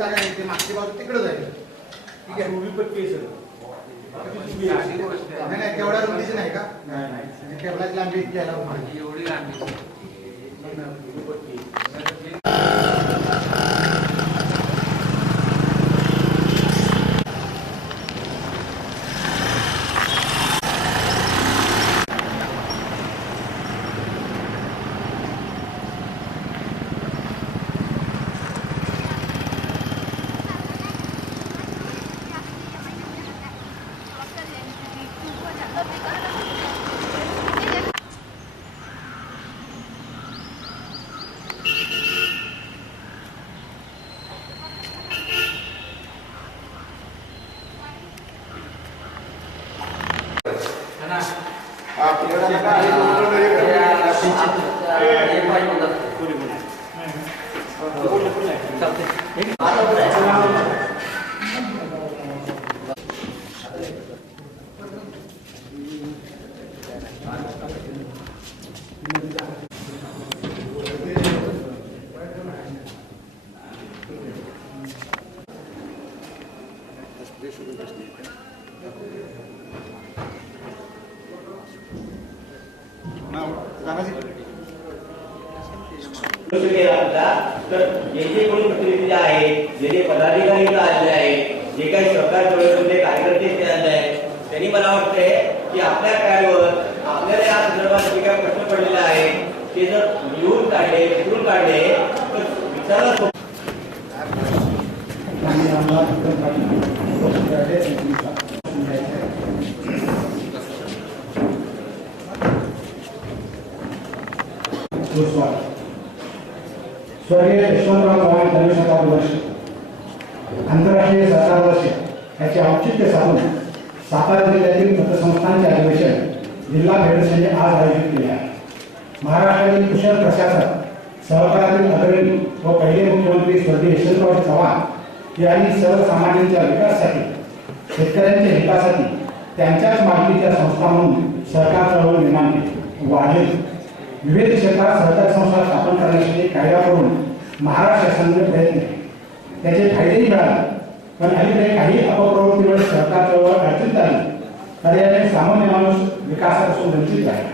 जागा आहे ते मागची बाजू तिकडे जाईल. ठीक आहे. उभी पट्टी आहे सर. नाही तेवढ्या रुंदीची नाही का? नाही टेबलाची लांबी घ्यायला एवढी लांबी तर जे कोणी प्रतिनिधी आहेत, जे पदाधिकारी इथं आलेले आहेत, जे काही सरकार कार्यकर्ते इथे आले आहेत, त्यांनी मला वाटतंय की आपल्या कार्यावर आपल्याला या संदर्भात जे काही प्रश्न पडलेले आहेत ते जर लिहून काढले, लिहून काढले तर विचारलं. स्वर्गीय यशवंतराव चव्हाण जन्मशताब्दी वर्ष आंतरराष्ट्रीय सहकार वर्ष याचे औचित्य साधून सातारा जिल्ह्यातील पतसंस्थांचे अधिवेशन जिल्हा फेडरेशनने आज आयोजित केले आहे. महाराष्ट्रातील कुशल प्रशासक, सहकारातील अग्रणी व पहिले मुख्यमंत्री स्वर्गीय यशवंतराव चव्हाण यांनी सर्वसामान्यांच्या विकासासाठी, शेतकऱ्यांच्या हितासाठी त्यांच्याच मालकीच्या संस्था म्हणून सहकार चळवळ निर्माण केली. वाढली विविध क्षेत्रात सहकारी संस्था स्थापन करण्यासाठी कायदा करून महाराष्ट्र शासनाने प्रयत्न केले. त्याचे फायदेही मिळाले, पण अलीकडे काही अपप्रवृत्तीमुळे सहकार चळवळ अडचणीत आली. पर्यायाने सामान्य माणूस विकासापासून वंचित आहे.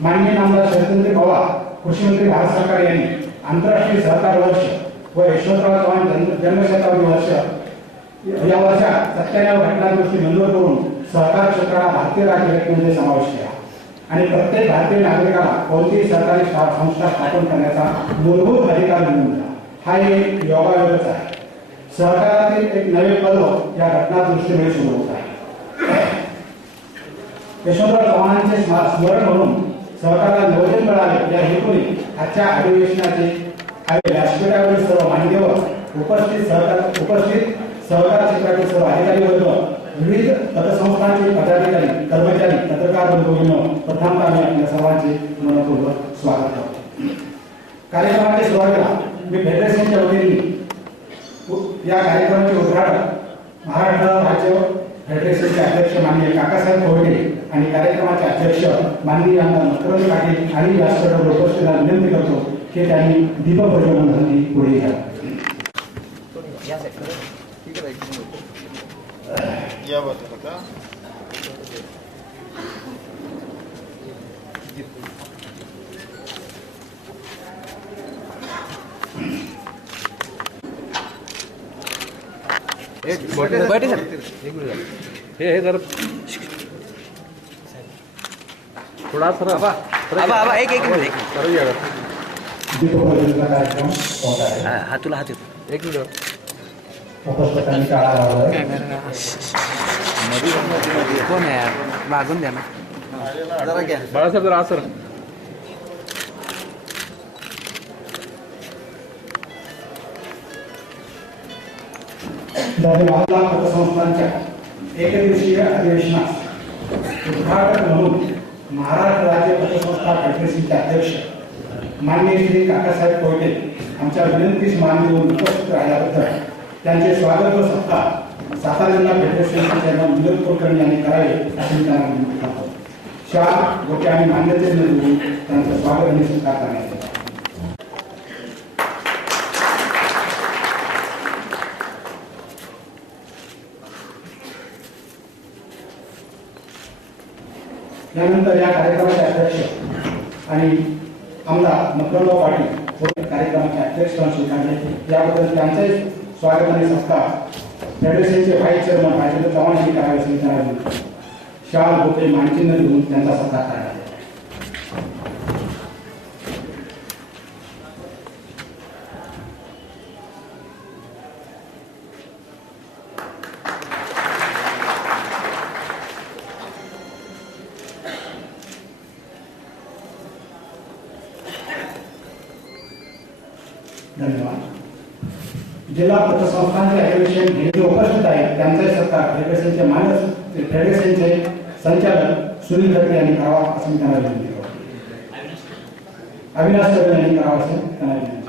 माननीय आमदार शरदचंद्र पवार, कृषी मंत्री भारत सरकार यांनी आंतरराष्ट्रीय सहकार वर्ष व यशवंतराव चव्हाण जन्मशताब्दी वर्ष या वर्षात 97 घटनादुरुस्ती मंजूर करून सहकार क्षेत्राला भारतीय राज्य घटनेमध्ये समावेश केला आणि प्रत्येक भारतीय नागरिकाला कोणतीही सरकारी संस्था स्थापन करण्याचा मूलभूत अधिकार मिळवून दिला. हा एक योगायोगच आहे. सहकारातील एक नवे पर्व या घटनादुरुस्तीमुळे सुरू होत आहे. यशवंतराव चव्हाणांचे स्मरण म्हणून सहकाराला नियोजन मिळाले या हेतूने आजच्या अधिवेशनाचे व्यासपीठावरील सर्व मान्यवर, उपस्थित सहकार क्षेत्रातील सर्व अधिकारी वर्ग, विविध पतसंस्थांचे पदाधिकारी, कर्मचारी, पत्रकार बंधूंनो, प्रथमतः मी आपल्या सर्वांचे मनपूर्वक स्वागत करतो. कार्यक्रमाच्या सुरुवातीला मी फेडरेशनच्या वतीने या कार्यक्रमाचे उद्घाटन महाराष्ट्र राज्य फेडरेशनचे अध्यक्ष माननीय काकासाहेब कोरडे आणि कार्यक्रमाचे अध्यक्ष माननीय आमदार मकरंद पाटील आणि व्यासपीठावर उपस्थितांना विनंती करतो की त्यांनी दीपप्रज्वलनासाठी पुढे घ्या. या बाजूला का? बैठे सर. हे जरा थोडा सर एक करूया दीपप्रज्वलनाचा कार्यक्रम होत आहे. हा तुला हात येतो. एक मिनिट उपस्थितांनी टाळा वाजवायचा. कोण आहे यार, मागून द्या ना बाळासाहेब जरा सर. धन्यवाद. पतसंस्थांच्या एकदिवसीय अधिवेशनास उद्घाटक म्हणून महाराष्ट्र राज्य पतसंस्था फेडरेशनचे अध्यक्ष माननीय श्री काकासाहेब कोयटे आमच्या विनंतीस मान देऊन उपस्थित राहिल्याबद्दल त्यांचे स्वागत व सत्कार सातारा जिल्हा फेडरेशनचे चेअरमन विनोद कुलकर्णी यांनी करावे असे मी त्यांना विनंती करतो. शाल गोटे आणि मान्यतेने देऊन त्यांचं स्वागत आणि सत्कार करण्यात येतो. यानंतर या कार्यक्रमाचे अध्यक्ष आणि आमदार मकरंदराव पाटील कार्यक्रमाचे अध्यक्षस्थान स्वीकारले। याबद्दल त्यांचे स्वागत आणि सत्कार फेडरेशनचे व्हाईस चेअरमन राजेंद्र चव्हाण यांनी करावे असे विचारले। शाल होते मानचिन्ह देऊन त्यांचा सत्कार करण्यात आला। धन्यवाद। जिल्हा पतसंस्थांचे अधिवेशन हे जे उपस्थित आहेत त्यांचे सत्कार फेडरेशनचे संचालक सुनील खडके यांनी करावा असं मी त्यांना विनंती करतो। अविनाश चव्हाण यांनी करावा असं त्यांना विनंती।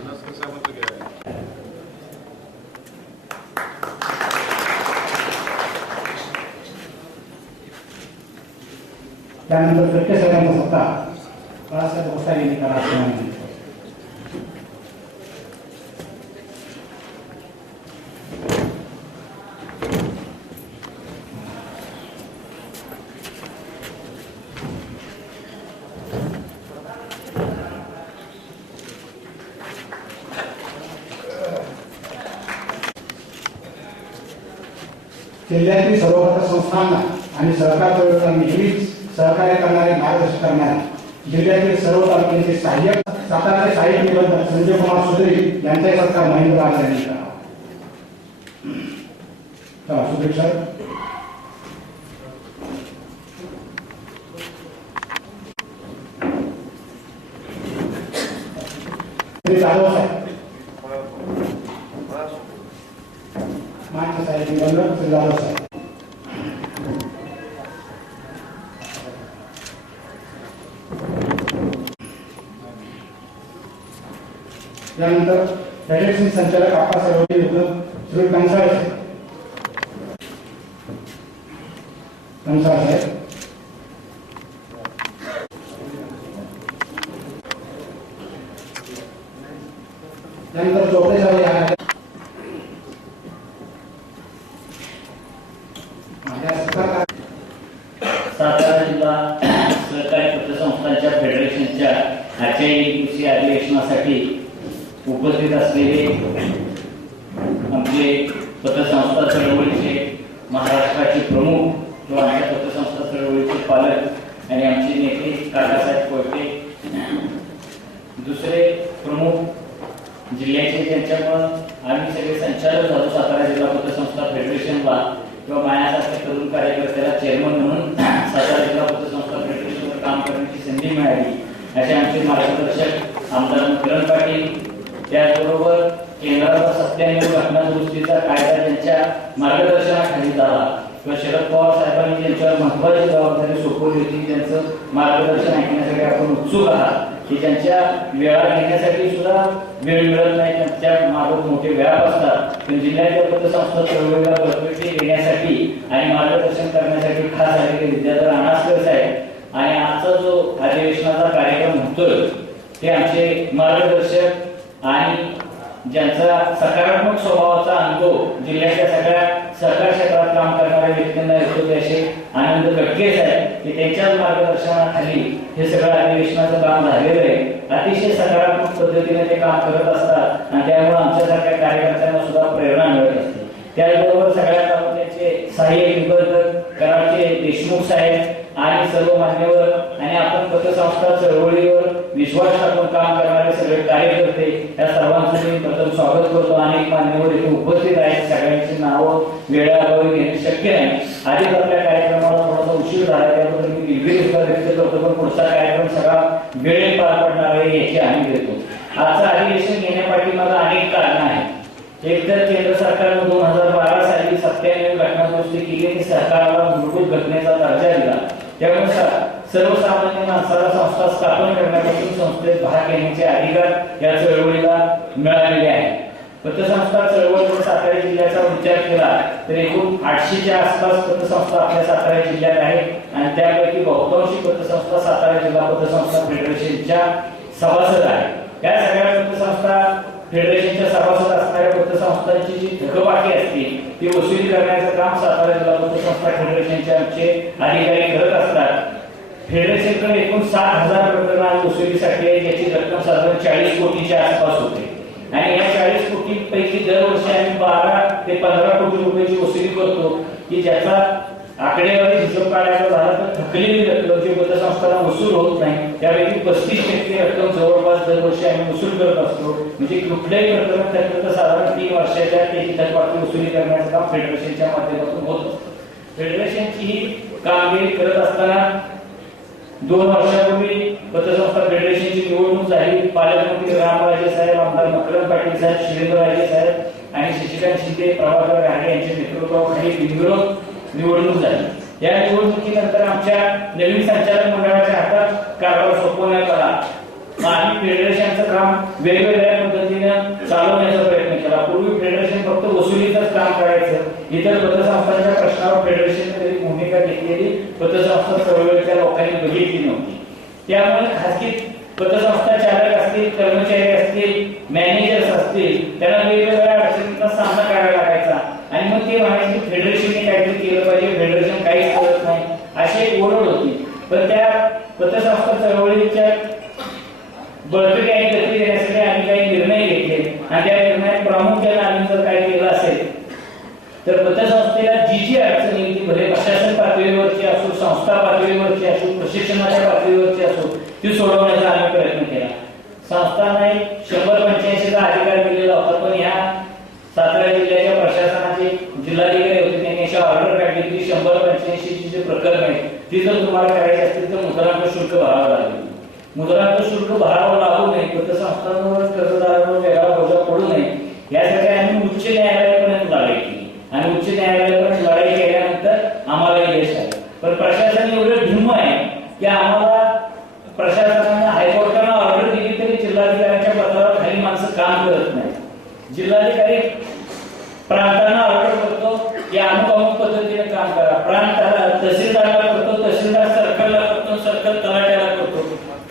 त्यानंतर खडके साहेबांचा सत्कार बाळासाहेब वस्ताद यांनी करावा असं विनंती करतो। जिल्ह्यातील सर्व पतसंस्थांना आणि सहकार चळवळीला नेहमीच सहकार्य करणारे मार्गदर्शन करणारे जिल्ह्यातील सर्व तालुक्यांचे सहाय्यक साताराचे सहाय्यक निबंधक संजय कुमार सुधरी यांचाही सत्कार महेंद्र राज यांनी करावा। सुधीर सर जाधव साहेब मान्य साहेब निबंधक श्री जाधव साहेब। त्यानंतर फेडरेशन संचालक आप्पासाहेब श्री कंसाळ साहेब। त्यानंतर चोपडे साहेब सातारा जिल्हा सहकारी पतसंस्थांच्या फेडरेशनच्या आजच्या दिवसीय अधिवेशनासाठी उपस्थित असलेले आमचे पतसंस्था चळवळीचे महाराष्ट्राचे प्रमुख किंवा आमच्या पतसंस्था चळवळीचे पालक आणि आमचे नेते काकासाहेब कोयटे, दुसरे प्रमुख जिल्ह्याचे ज्यांच्यामुळं आम्ही सगळे संचालक झालो सातारा जिल्हा पतसंस्था फेडरेशनला किंवा माझ्यासारख्या तरुण कार्यकर्त्याला चेअरमन म्हणून सातारा जिल्हा पतसंस्था फेडरेशनवर काम करण्याची संधी मिळाली असे आमचे मार्गदर्शक आमदार किरण पाटील, त्याचबरोबर केंद्राचा 97 घटना दुरुस्तीचा कायदा त्यांच्या मार्गदर्शनाखाली झाला किंवा शरद पवार साहेबांनी त्यांच्यावर महत्वाची जबाबदारी सोपवली होती, त्यांचं मार्गदर्शन ऐकण्यासाठी आपण उत्सुक आहात की त्यांच्या वेळा घेण्यासाठी सुद्धा वेळ मिळत नाही, त्यांच्या मागं मोठे व्याप असतात, पण जिल्ह्याच्या पतसंस्था चळवळीला बळकटी देण्यासाठी आणि मार्गदर्शन करण्यासाठी खास आलेले विद्याधर अनासकर साहेब आणि आजचा जो अधिवेशनाचा कार्यक्रम होतोय ते आमचे मार्गदर्शक आणि ज्यांचा सकारात्मक स्वभावाचा अनुभव जिल्ह्याच्या सगळ्या सहकार क्षेत्रात काम करणाऱ्या व्यक्तींना येतो असे आनंद गटके साहेब की त्यांच्याच मार्गदर्शनाखाली हे सगळं अधिवेशनाचं काम झालेलं आहे। अतिशय सकारात्मक पद्धतीने ते काम करत असतात आणि त्यामुळे आमच्यासारख्या कार्यकर्त्यांना सुद्धा प्रेरणा मिळत असते। त्याचबरोबर सगळ्या तालुक्याचे सहाय्यक निबंधक कराडचे देशमुख साहेब आणि सर्व मान्यवर आणि आपण पतसंस्था चळवळीवर विश्वास टाकून काम करणारे सगळे कार्यकर्ते या सर्वांचं मी प्रथम स्वागत करतो। अनेक मान्यवर इथे उपस्थित आहेत, सगळ्यांची नावं वेळाअभावी घेणे शक्य नाही। आधीच आपल्या कार्यक्रमाला थोडासा उशीर झाला त्याबद्दल मी दिलगिरी व्यक्त करतो, पण पुढचा कार्यक्रम सगळा वेळेत पार पडणार आहे याची हमी देतो। आजचं अधिवेशन घेण्यापाठीमागे अनेक कारणं आहेत। एक तर केंद्र सरकारने 2012 साली 97 घटना दुरुस्ती केली आणि सरकारला मूलभूत घटनेचा दर्जा दिला, त्यामुळे सर्वसामान्य माणसाला संस्था स्थापन करण्यापासून संस्थेत भाग घेण्याचे अधिकार या चळवळीला मिळालेले आहेत। पतसंस्था चळवळीवर सातारा जिल्ह्याचा विचार केला तर एकूण 800च्या आसपास पतसंस्था आपल्या सातारा जिल्ह्यात आहेत आणि त्यापैकी बहुतांशी पतसंस्था सातारा जिल्हा पतसंस्था फेडरेशनच्या सभासद आहेत। या सगळ्या पतसंस्था फेडरेशनच्या सभासद असणाऱ्या पतसंस्थांची जी थकबाकी असते ती वसुली करण्याचं काम सातारा जिल्हा पतसंस्था फेडरेशनचे आमचे अधिकारी करत असतात। फेडरेशनकडे एकूण 7,000 प्रकरण वसुलीसाठी आहे, ज्याची रक्कम साधारण 40 कोटीच्या आसपास होते आणि या 40 कोटींपैकी दरवर्षी आम्ही 12 ते 15 कोटी रुपयाची वसुली करतो, की ज्याचा आकडेवारी हिशोब काढायचा झाला तर थकलेली रक्कम जी पतसंस्थांना वसूल होत नाही त्यापैकी 35% रक्कम जवळपास दरवर्षी आम्ही वसूल करत असतो. म्हणजे कुठल्याही प्रकरण थकलं तर साधारण 3 वर्षाच्या त्याची थकबाकी वसुली करण्याचं काम फेडरेशनच्या माध्यमातून होत असतं. फेडरेशनची ही कामगिरी करत असताना 2 वर्षापूर्वी पतसंस्था फेडरेशनची निवडणूक झाली. पालकमंत्री रामराजे साहेब, आमदार मकरंद पाटील साहेब, शिवेंद्रराजे साहेब आणि शशिकांत शिंदे, प्रभाकर घाटे यांच्या नेतृत्वाखाली बिनविरोध निवडणूक झाली. या निवडणुकीनंतर आमच्या नवीन संचालक मंडळाच्या हातात कारभार सोपवण्यात आला. आम्ही फेडरेशनचं काम वेगवेगळ्या पद्धतीनं चालवण्याचा प्रयत्न केला. पूर्वी फेडरेशन फक्त वसुलीचंच काम करायचं, इतर पतसंस्थांच्या प्रश्नावर फेडरेशनने कधी भूमिका घेतलेली पतसंस्था चळवळीच्या लोकांनी बघितली नव्हती. त्यामुळे खासगी पतसंस्था चालक असतील, कर्मचारी असतील, मॅनेजर्स असतील, त्यांना वेगवेगळ्या अडचणींचा सामना करावा लागायचा आणि मग ते म्हणायचे फेडरेशनने काहीतरी केलं पाहिजे, फेडरेशन काहीच करत नाही अशी एक ओरड होती. पण त्या पतसंस्था चळवळीच्या बळकटी आणि गती देण्यासाठी आम्ही काही निर्णय घेतले आणि त्या निर्णयात प्रामुख्याने आम्ही जर काय केलं असेल तर पतसंस्थेला जी अडचण येईल ती भले प्रशासन पातळीवरची असो, संस्था पातळीवरची असो, प्रशिक्षणाच्या पातळीवरची असो, ती सोडवण्याचा आम्ही प्रयत्न केला. संस्थांना 185चा अधिकार दिलेला होता, पण ह्या सातारा जिल्ह्याच्या प्रशासनाचे जिल्हाधिकारी होते त्यांनी अशा ऑर्डर काढली की 185ची जे प्रकरण आहे ती जर तुम्हाला करायची असतील तर मुद्रांक शुल्क भरावं लागेल. मुद्रांक शुल्क भरावं लागू नये, पतसंस्थांवर कर्जदारांवर वेगळा बोजा पडू नये यासाठी आम्ही उच्च न्यायालयापर्यंत लढाई केली आणि उच्च न्यायालयापर्यंत लढाई केल्यानंतर आम्हाला यश आलं. पण प्रशासन एवढं ढिम्म आहे की आम्हाला प्रशासनाने हायकोर्टाने ऑर्डर दिली तरी जिल्हाधिकाऱ्यांच्या पत्रावर खाली माणसं काम करत नाही. जिल्हाधिकारी प्रांतांना ऑर्डर करतो की अमुक पद्धतीने काम करा, प्रांत तहसीलदारला करतो, तहसीलदार सर्कलला करतो, सर्कल तलाट्याला करतो,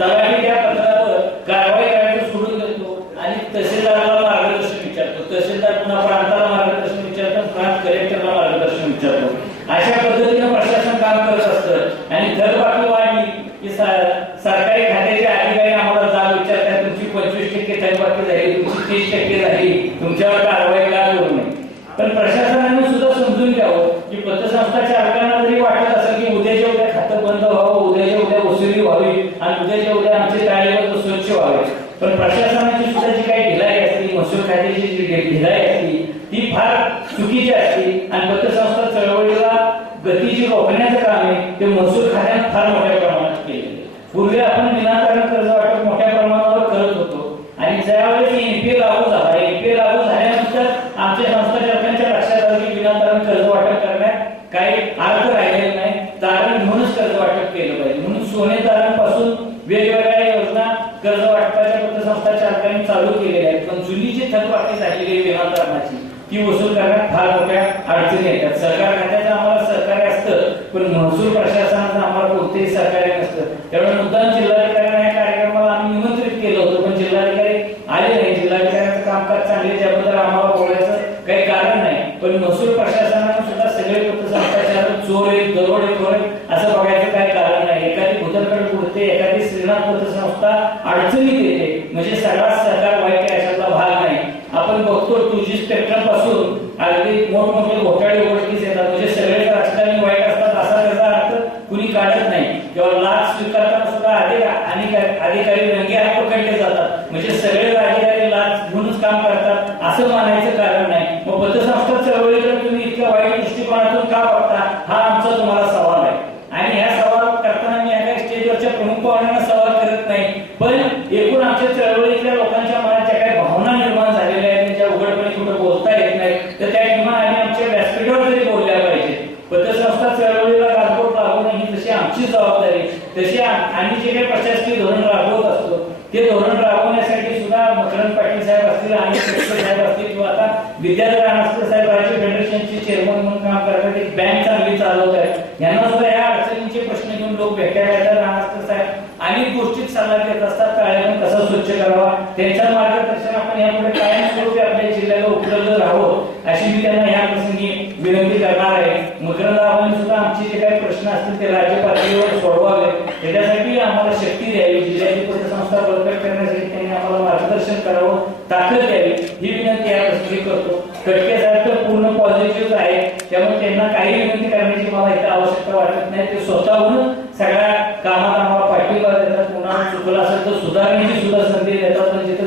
तलाठी त्या पत्रावर कारवाई करायचं सोडून देतो आणि तहसीलदाराला मार्गदर्शन विचारतो, तहसीलदार पुन्हा प्रांताला मार्गदर्शन विचारतो, प्रांत कलेक्टरला मार्गदर्शन विचारतो. अशा पद्धतीने प्रशासन काम करत असतं आणि थकबाकी वाढली की सरकारी खात्याचे अधिकारी आम्हाला जाब विचारतात, तुमची 25% थकबाकी झाली, तुमची 30% झाली, तुमच्यावर कारवाई का करू नये. पण प्रशासनाने सुद्धा समजून घ्यावं की पतसंस्था चालकांना जरी वाटत असेल की उद्याच्या उद्या खातं बंद व्हावं, उद्याच्या उद्या वसुली व्हावी आणि उद्याच्या उद्या आमचे ताळेबंद स्वच्छ व्हावे, पण प्रशासनाची सुद्धा जी काही ढिलाई असते, महसूल खात्याची जी ढिलाई असते ती फार चुकीची असते आणि पतसंस्था चळवळीला गतीची रोखण्याचं काम आहे ते महसूल खात्याने फार मोठ्या प्रमाणात केले. पूर्वी आपण विनाकारण कर्ज वाटप मोठ्या प्रमाणावर करत होतो आणि ज्यावेळेस एनपीए लागू झाला, एनपीए लागू झाल्यानंतर आमच्या संस्था चालकांच्या लक्षात आलं की विनाकारण कर्ज वाटप करण्यात काही अर्थ राहिलेला नाही, तारण म्हणूनच कर्ज वाटप केलं पाहिजे. म्हणून सोने तारणपासून वेगवेगळ्या योजना कर्ज वाटपाच्या पतसंस्था चालकांनी चालू केलेल्या आहेत, पण जुनी जी थकबाकी झालेली आहे विनाकारणाची ती वसूल करण्यात फार मोठ्या अडचणी येतात. सरकार खात्याचं आम्हाला सहकार्य असतं पण महसूल प्रशासनाचं आम्हाला कोणतेही सहकार्य नसतं. त्यामुळे मुद्दाम जिल्हाधिकाऱ्यांना या कार्यक्रमाला आम्ही निमंत्रित केलं होतं पण जिल्हाधिकारी आले नाही. जिल्हाधिकाऱ्यांचं कामकाज चांगले त्याबद्दल आम्हाला बोलायचं काही कारण नाही, पण महसूल प्रशासनाने सुद्धा सगळे पतसंस्थांच्या चोर आहेत, दरोडेखोर आहेत असं बघायचं काही कारण नाही. एखादी भूतलकडे पुरते, एखादी श्रीनाथ पतसंस्था अडचणीत येते म्हणजे सगळा सहकार वाईट आहे अशातला भाग नाही. आपण बघतो 2G स्पेक्ट्रम पासून अगदी मोठमोठे घोटाळे उघडकीस येतात, म्हणजे सगळेच राजकारणी वाईट असतात असा त्याचा अर्थ कुणी काढत नाही. किंवा लाच स्वीकारताना सुद्धा अधिकारी रंगे हात पकडले जातात म्हणजे सगळेच अधिकारी लाच घेऊनच काम करतात असं मानायचं कारण नाही. मग पतसंस्था चळवळीकडे तुम्ही इतक्या वाईट दृष्टिकोनातून का बघता हा आमचा तुम्हाला सवाल आहे. आणि ह्या सवाल करताना मी एका स्टेजवरच्या प्रमुख पाहुण्यांना सवाल करत नाही, पण एकूण आमच्या चळवळीतल्या लोकांच्या मनात ज्या काही भावना निर्माण झालेल्या आहेत त्यांच्या उघडपणे कुठं बोलता येत नाही तर त्या किंवा आम्ही आमच्या व्यासपीठावर तरी बोलल्या पाहिजे. पतसंस्था चळवळीला गालबोट लागू नये ही जशी आमची जबाबदारी तशी आम्ही जे काही प्रशासकीय धोरण राबवत असतो ते धोरण राबवण्यासाठी सुद्धा मकरंद पाटील साहेब असतील आणि साहेब असतील किंवा आता विद्याधर राणस्कर साहेब राज्य फेडरेशनचे चेअरमन म्हणून काम करतात, एक बँक चांगली चालवत आहे, यांना सुद्धा या अडचणींचे प्रश्न घेऊन लोक भेटायला येतात. राणस्कर साहेब अनेक गोष्टीत सल्ला देत असतात, ताळेबंद कसा स्वच्छ करावा त्यांच्या मार्गदर्शन आपण यापुढे कायमस्वरूपी आपल्या जिल्ह्याला उपलब्ध राहावं अशी मी त्यांना या प्रसंगी विनंती करणार आहे. मकरंदाबाई सुद्धा आमचे जे काही प्रश्न असतील ते राज्य पातळीवर सोडवावे, त्याच्यासाठी आम्हाला शक्ती द्यावी, जिल्ह्याची पतसंस्था बळकट करण्यासाठी त्यांनी आम्हाला मार्गदर्शन करावं, ताकद द्यावी ही विनंती या प्रसंगी करतो. खटके साहेब तर पूर्ण पॉझिटिव्ह आहे, त्यामुळे त्यांना काही विनंती करण्याची मला इथं आवश्यकता वाटत नाही. ते स्वतःहून सगळ्या कामात आम्हाला पाठिंबा देतात. पुन्हा चुकलं असेल तर सुधारण्याची सुद्धा संधी देतात, पण जिथं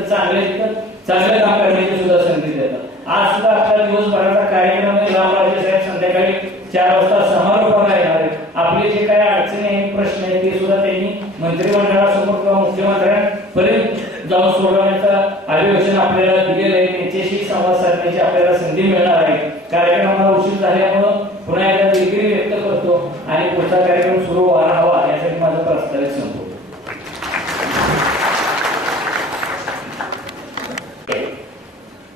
चांगलं काम करण्याची सुद्धा संधी देतात. आज सुद्धा आपला दिवसभराचा कार्यक्रम आहे. रामराजे साहेब संध्याकाळी 4 वाजता समारोपाला येणार आहे. आपले जे काही अडचणी आहेत, प्रश्न आहेत, ते सुद्धा त्यांनी मंत्रिमंडळासमोर किंवा मुख्यमंत्र्यांपर्यंत जाऊन सोडवण्याचं अधिवेशन आपल्याला दिलेलं आहे. त्यांच्याशी संवाद साधण्याची आपल्याला संधी मिळणार आहे. कार्यक्रमाला उशीर झाल्यामुळं पुन्हा एकदा दिलगिरी व्यक्त करतो आणि पुढचा कार्यक्रम सुरू व्हायला हवा यासाठी माझं प्रस्तावित संपवतो.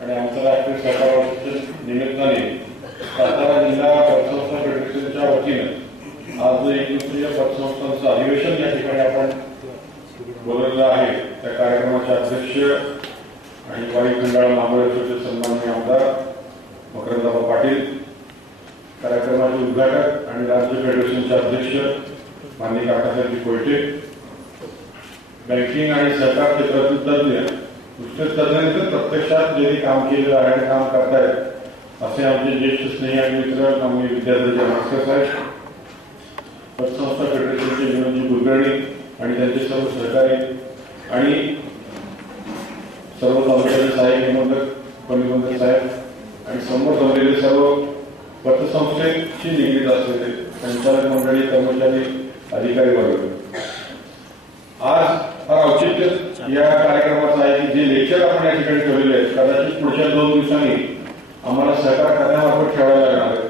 आणि आंतरराष्ट्रीय सहकार वर्षाच्या निमित्ताने सातारा जिल्हा पतसंस्था फेडरेशनच्या वतीनं आज एकत्रीय पतसंस्थांचं अधिवेशन या ठिकाणी आपण बोलवलेलं आहे. त्या कार्यक्रमाचे अध्यक्ष आणि वाई खंडाळा महाबळेश्वरचे सन्माननीय आमदार मकरंदाबा पाटील, कार्यक्रमाचे उद्घाटक आणि राज्य फेडरेशनचे अध्यक्ष माननीय काकासाहेब कोयटे, बँकिंग आणि सहकार क्षेत्रातील तज्ज्ञ, नुसतेच तज्ज्ञांनी तर प्रत्यक्षात जे काम केलेलं आहे आणि काम करतायत असे आमचे ज्येष्ठ स्नेही आणि मित्र माननीय विद्यार्थी मास्टर साहेब, पतसंस्था फेडरेशनचे विनोदजी कुलकर्णी आणि त्यांचे सर्व सहकारी आणि सर्व तालुक्याचे सहाय्यक निबंधक उपनिबंधक साहेब आणि समोर जमलेले सर्व पतसंस्थेशी निगडीत असलेले संचालक मंडळी, कर्मचारी, अधिकारी वर्ग, आज फार औचित्य या कार्यक्रमाचं आहे की जे लेक्चर आपण या ठिकाणी ठेवलेले आहेत कदाचित पुढच्या 2 दिवसांनी आम्हाला सहकार खात्यामार्फत ठेवायला लागणार आहे.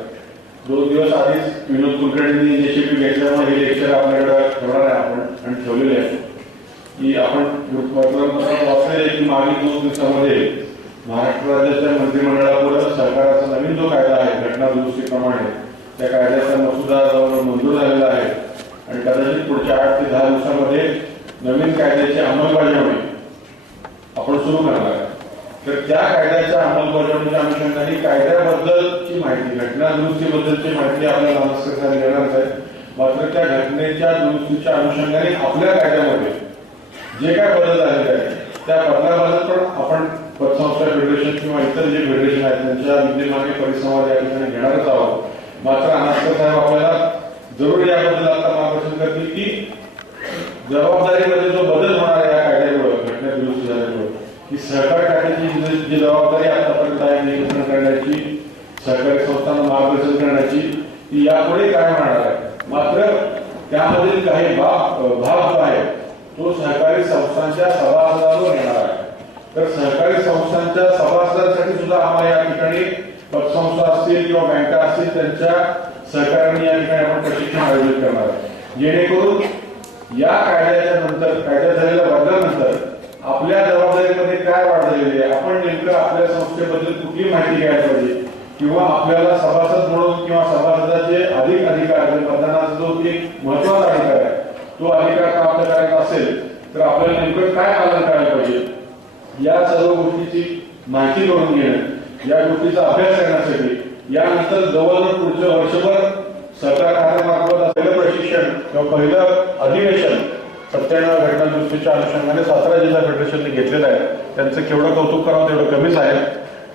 2 दिवस आधीच विनोद कुलकर्णींनी इनिशिएटिव्ह घेतल्यामुळे हे लेक्चर आपल्याकडे ठेवणार आहे आपण आणि ठेवलेले आहे की आपण वाचलेले की मागील 2 दिवसामध्ये महाराष्ट्र राज्याच्या मंत्रिमंडळापुढे सरकारचा नवीन जो कायदा आहे घटना दुरुस्तीप्रमाणे त्या कायद्याचा मसुदा जवळ मंजूर झालेला आहे आणि कदाचित पुढच्या 8 ते 10 दिवसामध्ये नवीन कायद्याची अंमलबजावणी आपण सुरू करणार आहे. तर त्या कायद्याच्या अंमलबजावणीच्या अनुषंगाने कायद्याबद्दलची माहिती, घटना दुरुस्तीबद्दलची माहिती आपल्याला नमस्कार देणारच आहे. मात्र त्या घटनेच्या दुरुस्तीच्या अनुषंगाने आपल्या कायद्यामध्ये जे काय बदल झालेले आहेत त्या बदलाबद्दल पण आपण पतसंस्था फेडरेशन किंवा इतर जे फेडरेशन आहेत त्यांच्या विद्यमाने परिसंवाद या ठिकाणी घेणारच आहोत. मात्र अनास्कर साहेब आपल्याला जरूर याबद्दल आता मार्गदर्शन करतील की जबाबदारीमध्ये जो बदल होणार आहे या कायद्यामुळे, घटना दुरुस्ती झाल्यामुळे, की सहकार खात्याची जी जबाबदारी आतापर्यंत आहे नियंत्रण करण्याची, सहकारी संस्थांना मार्गदर्शन करण्याची, ती यापुढे काय होणार आहे. मात्र त्यामधील काही भाग जो आहे तो सहकारी संस्थांच्या सभासदांवर येणार आहे. तर सहकारी संस्थांच्या सभासदांसाठी सुद्धा आम्हाला या ठिकाणी पतसंस्था असतील किंवा बँका असतील त्यांच्या सहकार्याने या ठिकाणी आपण प्रशिक्षण आयोजित करणार आहे, जेणेकरून या कायद्याच्या नंतर, कायद्यात झालेल्या बदलानंतर आपल्या जबाबदारीमध्ये काय वाढ झालेली आहे, आपण नेमकं आपल्या संस्थेबद्दल कुठली माहिती घ्यायला पाहिजे किंवा आपल्याला सभासद म्हणून किंवा सभासदाचे अधिक अधिकार, मतदानाचा जो एक महत्वाचा अधिकार आहे तो अधिकार प्राप्त करायचा असेल तर आपल्याला नेमकं काय पालन करायला पाहिजे, या सर्व गोष्टीची माहिती करून घेणं, या गोष्टीचा अभ्यास करण्यासाठी यानंतर जवळजवळ पुढचं वर्षभर सरकार खात्यामार्फत असलेलं प्रशिक्षण किंवा पहिलं अधिवेशन 97 घटना दुरुस्तीच्या अनुषंगाने सातारा जिल्हा फेडरेशनने घेतलेलं आहे. त्यांचं केवढं कौतुक करावं तेवढं कमीच आहे.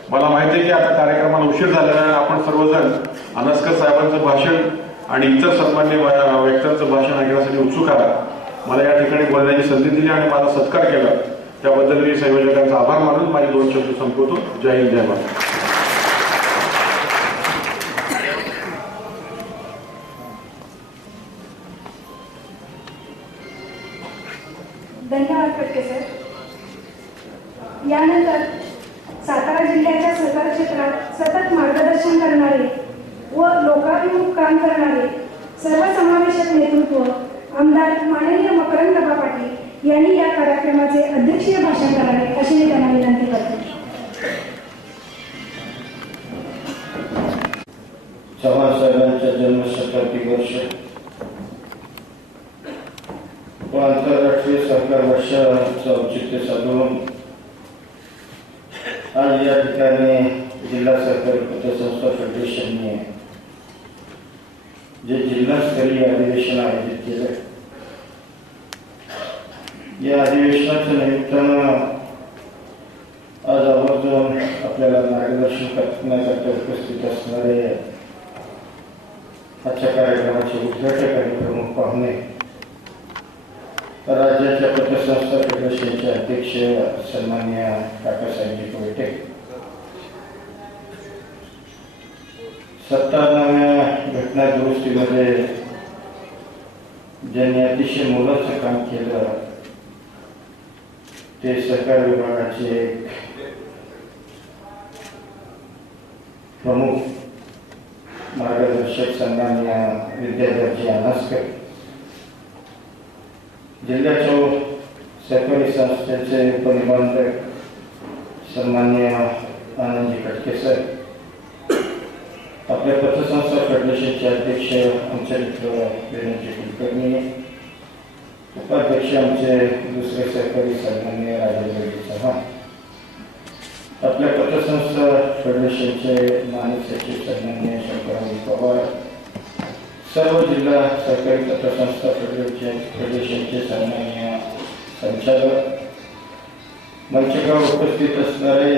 मला माहिती आहे की आता कार्यक्रमाला उशीर झालेला आहे. आपण सर्वजण अनास्कर साहेबांचं भाषण आणि इतर सन्मान्य व्यक्तींचं भाषण ऐकण्यासाठी उत्सुक आहात. मला या ठिकाणी बोलण्याची संधी दिली आणि माझा सत्कार केला त्याबद्दल मी संयोजकांचा आभार मानून माझे 2 शब्द संपवतो. जय हिंद, जय महाराष्ट्र. धन्यवाद खटके सर. यानंतर सातारा जिल्ह्याच्या सहकार क्षेत्रात सतत मार्गदर्शन करणारे व लोकाभिमुख काम करणारे सर्वसमावेशक नेतृत्व आमदार माननीय मकरंदाबा पाटील यांनी या कार्यक्रमाचे अध्यक्षीय भाषण करावे अशी मी त्यांना विनंती करते. चव्हाण साहेबांच्या जन्मशताब्दी वर्ष व आंतरराष्ट्रीय सहकार वर्षाचं औचित्य साधून आज या ठिकाणी जिल्हा सहकारी पतसंस्था फेडरेशन फेडरेशनने जे जिल्हास्तरीय अधिवेशन आयोजित केलं, या अधिवेशनाच्या निमित्तानं आज आवर्जून आपल्याला मार्गदर्शन करण्यासाठी उपस्थित असणारे आजच्या कार्यक्रमाचे उद्घाटक आणि प्रमुख पाहुणे, राज्याच्या पतसंस्था फेडरेशनचे अध्यक्ष सन्माननीय काकासाहेबजी कोयटे, 57व्या घटना दुरुस्तीमध्ये ज्यांनी अतिशय मोलाचं काम केलं ते सहकार विभागाचे प्रमुख मार्गदर्शक सन्माननीय विद्याधरजी अनासकर, जिल्ह्याच्या सहकारी संस्थेचे उपनिबंधक सन्माननीय आनंदजी कटके साहेब, आपल्या पतसंस्था फेडरेशनचे अध्यक्ष आमचे मित्र विनोदजी कुलकर्णी, उपाध्यक्ष आमचे दुसरे सहकारी सन्माननीय राजेंद्रजी चव्हाण, आपल्या पतसंस्था फेडरेशनचे माननीय सचिव सन्माननीय शंकरराव पवार, सर्व जिल्हा सहकारी पतसंस्था फेडरेशनचे सन्माननीय संचालक, मंचकावर उपस्थित असणारे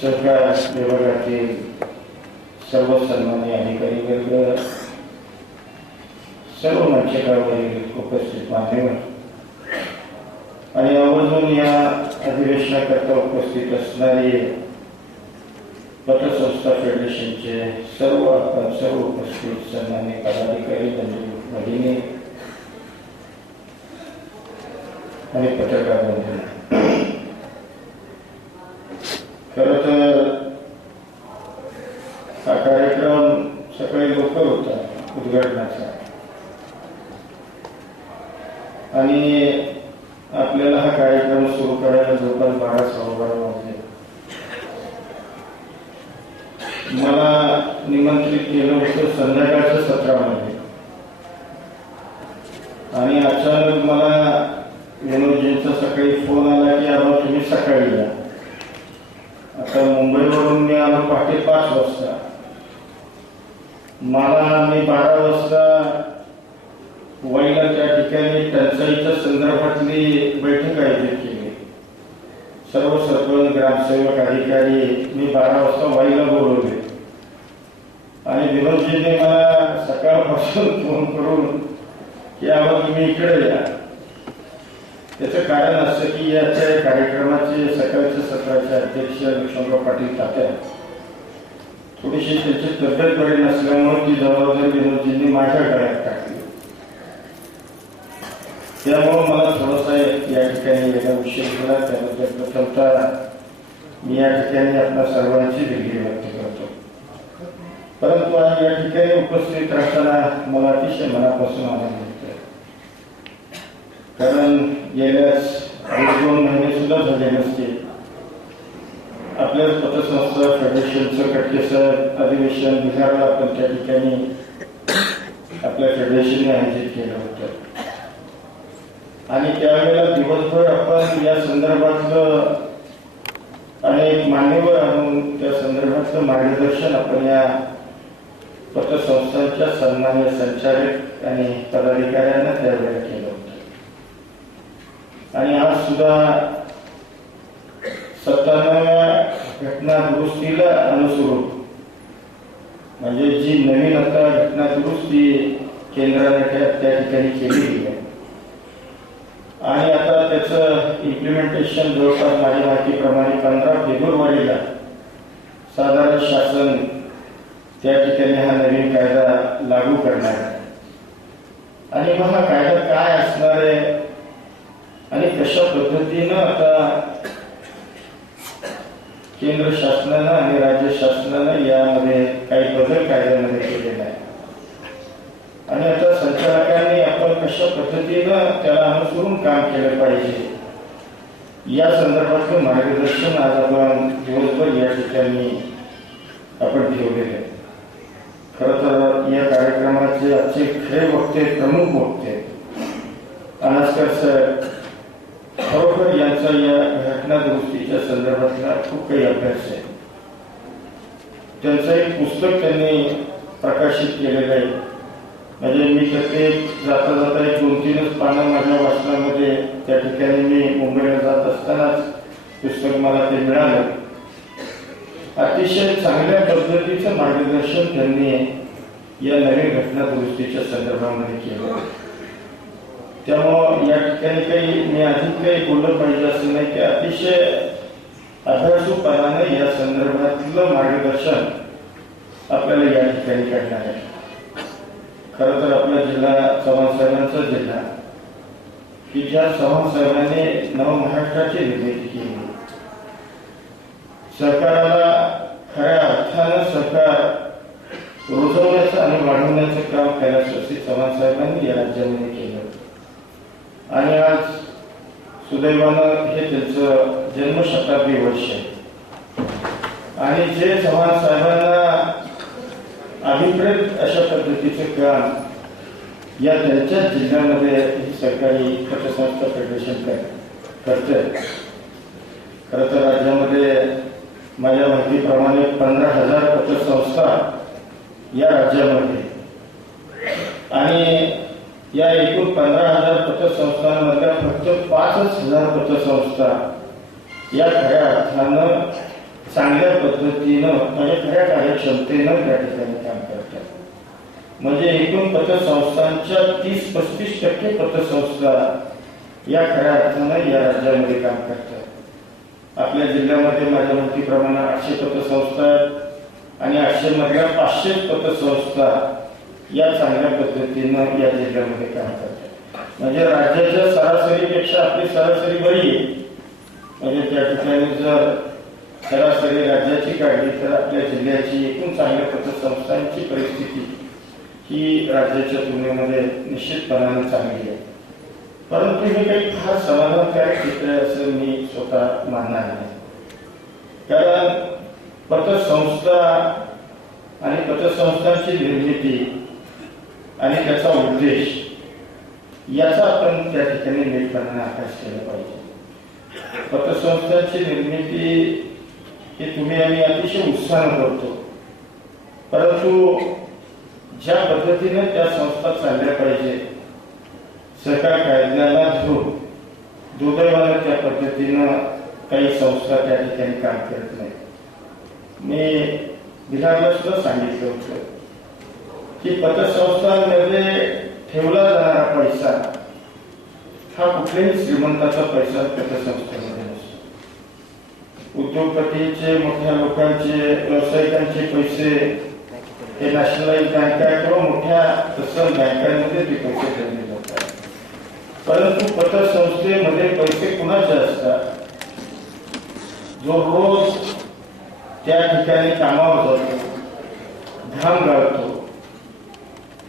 सहकार विभागातील सर्व सन्माननीय अधिकारी वर्ग, सर्व मंचकावरील उपस्थित मान्यवर आणि आवर्जून या अधिवेशनाकरता उपस्थित असणारे पतसंस्था फेडरेशनचे सर्व उपस्थित सन्माननीय पदाधिकारी बंधू भगिनी आणि पत्रकार बंधू, खरं तर हा कार्यक्रम सकाळी लवकर होता उद्घाटनाचा आणि आपल्याला हा कार्यक्रम सुरू करायला जवळपास 12:15 वाजले. मला निमंत्रित केलं होतं संध्याकाळच्या सत्रामध्ये आणि अचानक मला विनोदजींचा सकाळी फोन आला की आम्हाला तुम्ही सकाळी या. आता मुंबईवरून मी आलो पहाटे 5 वाजता. मी 12 वाजता वाईला त्या ठिकाणी टंचाईच्या संदर्भातली बैठक आयोजित केली. सर्व सरपंच, ग्रामसेवक, अधिकारी मी 12 वाजता वाईला बोलवले आणि विनोदजींनी मला सकाळपासून फोन करून की आम्हाला तुम्ही इकडे या. त्याचं कारण असं की याच्या कार्यक्रमाचे सकाळच्या सत्राचे अध्यक्ष लक्ष्मणराव पाटील तात्या थोडीशी त्याची तब्येत बरी नसल्यामुळे ती जबाबदारी विनोदजींनी माझ्या गळ्यात टाकली. त्यामुळे मला थोडासा या ठिकाणी याला उशीर झाला. त्याबद्दल प्रथमतः मी या ठिकाणी आपल्या सर्वांची दिलगिरी व्यक्त करतो. परंतु आज या ठिकाणी उपस्थित राहताना मला अतिशय मनापासून आनंद होतोय, कारण गेल्याच 1-2 महिने सुद्धा झाले नसते आपल्या पतसंस्था फेडरेशनचं कटकेसर अधिवेशन बिहारला आपण त्या ठिकाणी आपल्या फेडरेशनने आयोजित केलं होतं आणि त्यावेळेला दिवसभर आपण या संदर्भातलं अनेक मान्यवर आणून त्या संदर्भातलं मार्गदर्शन आपण या पतसंस्थांच्या सन्मान्य संचालक आणि पदाधिकाऱ्यांना त्यावेळेला केलं होतं. आणि आज सुद्धा 57व्या घटना दुरुस्तीला अनुसरून म्हणजे जी नवीन आता घटना दुरुस्ती केंद्राने त्या ठिकाणी केलेली आहे आणि आता त्याचं इम्प्लिमेंटेशन जवळपास माझ्या माहितीप्रमाणे 15 फेब्रुवारीला साधारण शासन त्या ठिकाणी हा नवीन कायदा लागू करणार आहे. आणि मग हा कायदा काय असणार आहे आणि कशा पद्धतीनं आता केंद्र शासनानं आणि राज्य शासनानं यामध्ये काही बदल कायद्यामध्ये केलेला आहे आणि आता संचालकांनी आपण कशा पद्धतीनं त्याला अनुसरून काम केलं पाहिजे या संदर्भातलं मार्गदर्शन आज आपण दिवसभर या ठिकाणी आपण ठेवलेले आहे. खरं तर या कार्यक्रमाचे आजचे खरे वक्ते, प्रमुख वक्ते अनासकर सर, खरोखर यांचा या घटना दुरुस्तीच्या संदर्भातला खूप काही अभ्यास आहे त्यांचं एक पुस्तक त्यांनी प्रकाशित केलेलं आहे. म्हणजे मी ते जाता जाता एक 2-3 पानं माझ्या वाचनामध्ये त्या ठिकाणी मी मुंबईला जात असतानाच पुस्तक मला ते मिळालं. अतिशय चांगल्या पद्धतीचं मार्गदर्शन त्यांनी या नवीन घटना दुरुस्तीच्या संदर्भामध्ये केलं. त्यामुळं या ठिकाणी काही मी अधिक काही बोललं पाहिजे असं नाही की अतिशय अभ्यासूपणाने या संदर्भातलं मार्गदर्शन आपल्याला या ठिकाणी करणार आहे. खरं तर आपला जिल्हा चव्हाण साहेबांचा जिल्हा की ज्या चव्हाण साहेबांनी नवमहाराष्ट्राची निर्मिती केली, सहकाराला खऱ्या अर्थानं सहकार रुजवण्याचं आणि वाढवण्याचं काम कैलासवासी चव्हाण साहेबांनी या राज्यामध्ये केलं. आणि आज सुदैवानं हे त्यांचं जन्मशताब्दी वर्ष आहे. आणि जे चव्हाण साहेबांना अभिप्रेत अशा पद्धतीचं काम या त्यांच्या जिल्ह्यामध्ये ही सरकारी पतसंस्था फेडरेशन करते. खरं तर राज्यामध्ये माझ्या माहितीप्रमाणे 15,000 पतसंस्था या राज्यामध्ये, आणि या एकूण 15,000 पतसंस्थांमधल्या फक्त 5,000 पतसंस्था या खऱ्या अर्थानं चांगल्या पद्धतीनं म्हणजे खऱ्या कार्यक्षमतेनं त्या ठिकाणी काम करतात. म्हणजे एकूण पतसंस्थांच्या 30-35% पतसंस्था या खऱ्या अर्थानं या राज्यामध्ये काम करतात. आपल्या जिल्ह्यामध्ये माझ्या माहितीप्रमाणे 800 पतसंस्था आहेत आणि 800 मधल्या 500 पतसंस्था या चांगल्या पद्धतीनं या जिल्ह्यामध्ये काम करतात. म्हणजे राज्याच्या सरासरीपेक्षा आपली सरासरी बरी आहे. म्हणजे त्या ठिकाणी जर सरासरी राज्याची काढली तर आपल्या जिल्ह्याची एकूण चांगल्या पतसंस्थांची परिस्थिती ही राज्याच्या तुलनेमध्ये निश्चितपणाने चांगली आहे. परंतु हे काही फार समाधानकारक चित्र आहे असं मी स्वतः मानणार नाही. कारण पतसंस्था आणि पतसंस्थांची निर्मिती आणि त्याचा उद्देश याचा आपण त्या ठिकाणी नीटपणाने अभ्यास केला पाहिजे. पतसंस्थांची निर्मिती ही तुम्ही आम्ही अतिशय उत्साहानं करतो, परंतु ज्या पद्धतीने त्या संस्था चालल्या पाहिजे सरकार कायद्याला दुर्दैवानं त्या पद्धतीनं काही संस्था त्या ठिकाणी काम करत नाही. मी बिहारला सुद्धा सांगितलं होतं की पतसंस्थांमध्ये ठेवला जाणारा पैसा हा कुठल्याही श्रीमंताचा पैसा पतसंस्थेमध्ये नसतो. उद्योगपतींचे, मोठ्या लोकांचे, व्यावसायिकांचे पैसे हे नॅशनलाइज बँका किंवा मोठ्या तसं बँकांमध्ये ते पैसे ठेवले जातात. परंतु पतसंस्थेमध्ये पैसे कुणाचे असतात? जो रोज त्या ठिकाणी कामावर जातो, घाम गाळतो,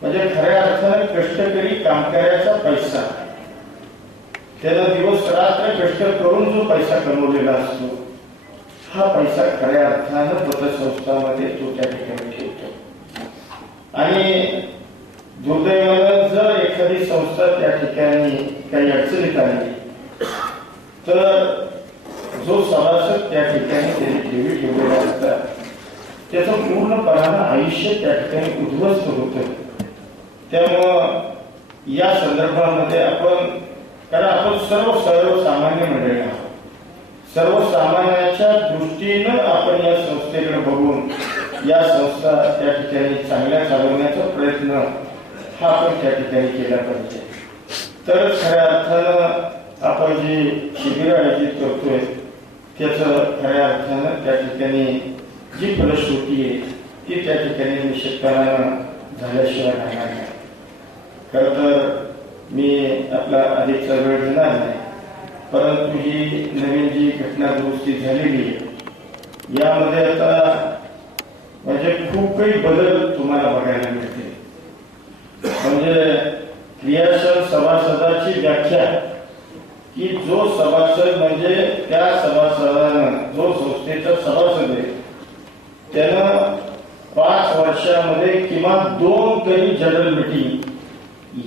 म्हणजे खऱ्या अर्थाने कष्टकरी कामगाराचा पैसा, त्याला दिवस रात्र कष्ट करून जो पैसा कमवलेला असतो हा पैसा खऱ्या अर्थानं पतसंस्थांमध्ये तो त्या ठिकाणी ठेवतो. आणि दुर्दैवानं जर एखादी संस्था त्या ठिकाणी काही अडचणीत आली तर जो सभासद त्या ठिकाणी त्यांनी ठेवी ठेवलेला असतात त्याचं पूर्णपणानं आयुष्य त्या ठिकाणी उद्ध्वस्त होतं. त्यामुळं या संदर्भामध्ये आपण, कारण आपण सर्वसामान्य मंडळी आहोत, सर्वसामान्याच्या दृष्टीनं आपण या संस्थेकडे बघून या संस्था त्या ठिकाणी चांगल्या चालवण्याचा प्रयत्न हा आपण त्या ठिकाणी केला पाहिजे. तर खऱ्या अर्थानं आपण जी शिबिरं आयोजित करतोय त्याचं खऱ्या अर्थानं त्या ठिकाणी जी फलश्रुती आहे ती त्या ठिकाणी निश्चितपणानं झाल्याशिवाय राहणार नाही. खरं तर मी आपला अधिकचा वेळ घेणार नाही, परंतु ही नवीन जी घटना दुरुस्ती झालेली आहे यामध्ये आता म्हणजे खूप काही बदल तुम्हाला बघायला मिळते. म्हणजे क्रियाशील सभासदाची व्याख्या की जो सभासद म्हणजे त्या सभासदानं जो संस्थेचा सभासद आहे त्यानं 5 वर्षामध्ये किमान 2 तरी जनरल मीटिंग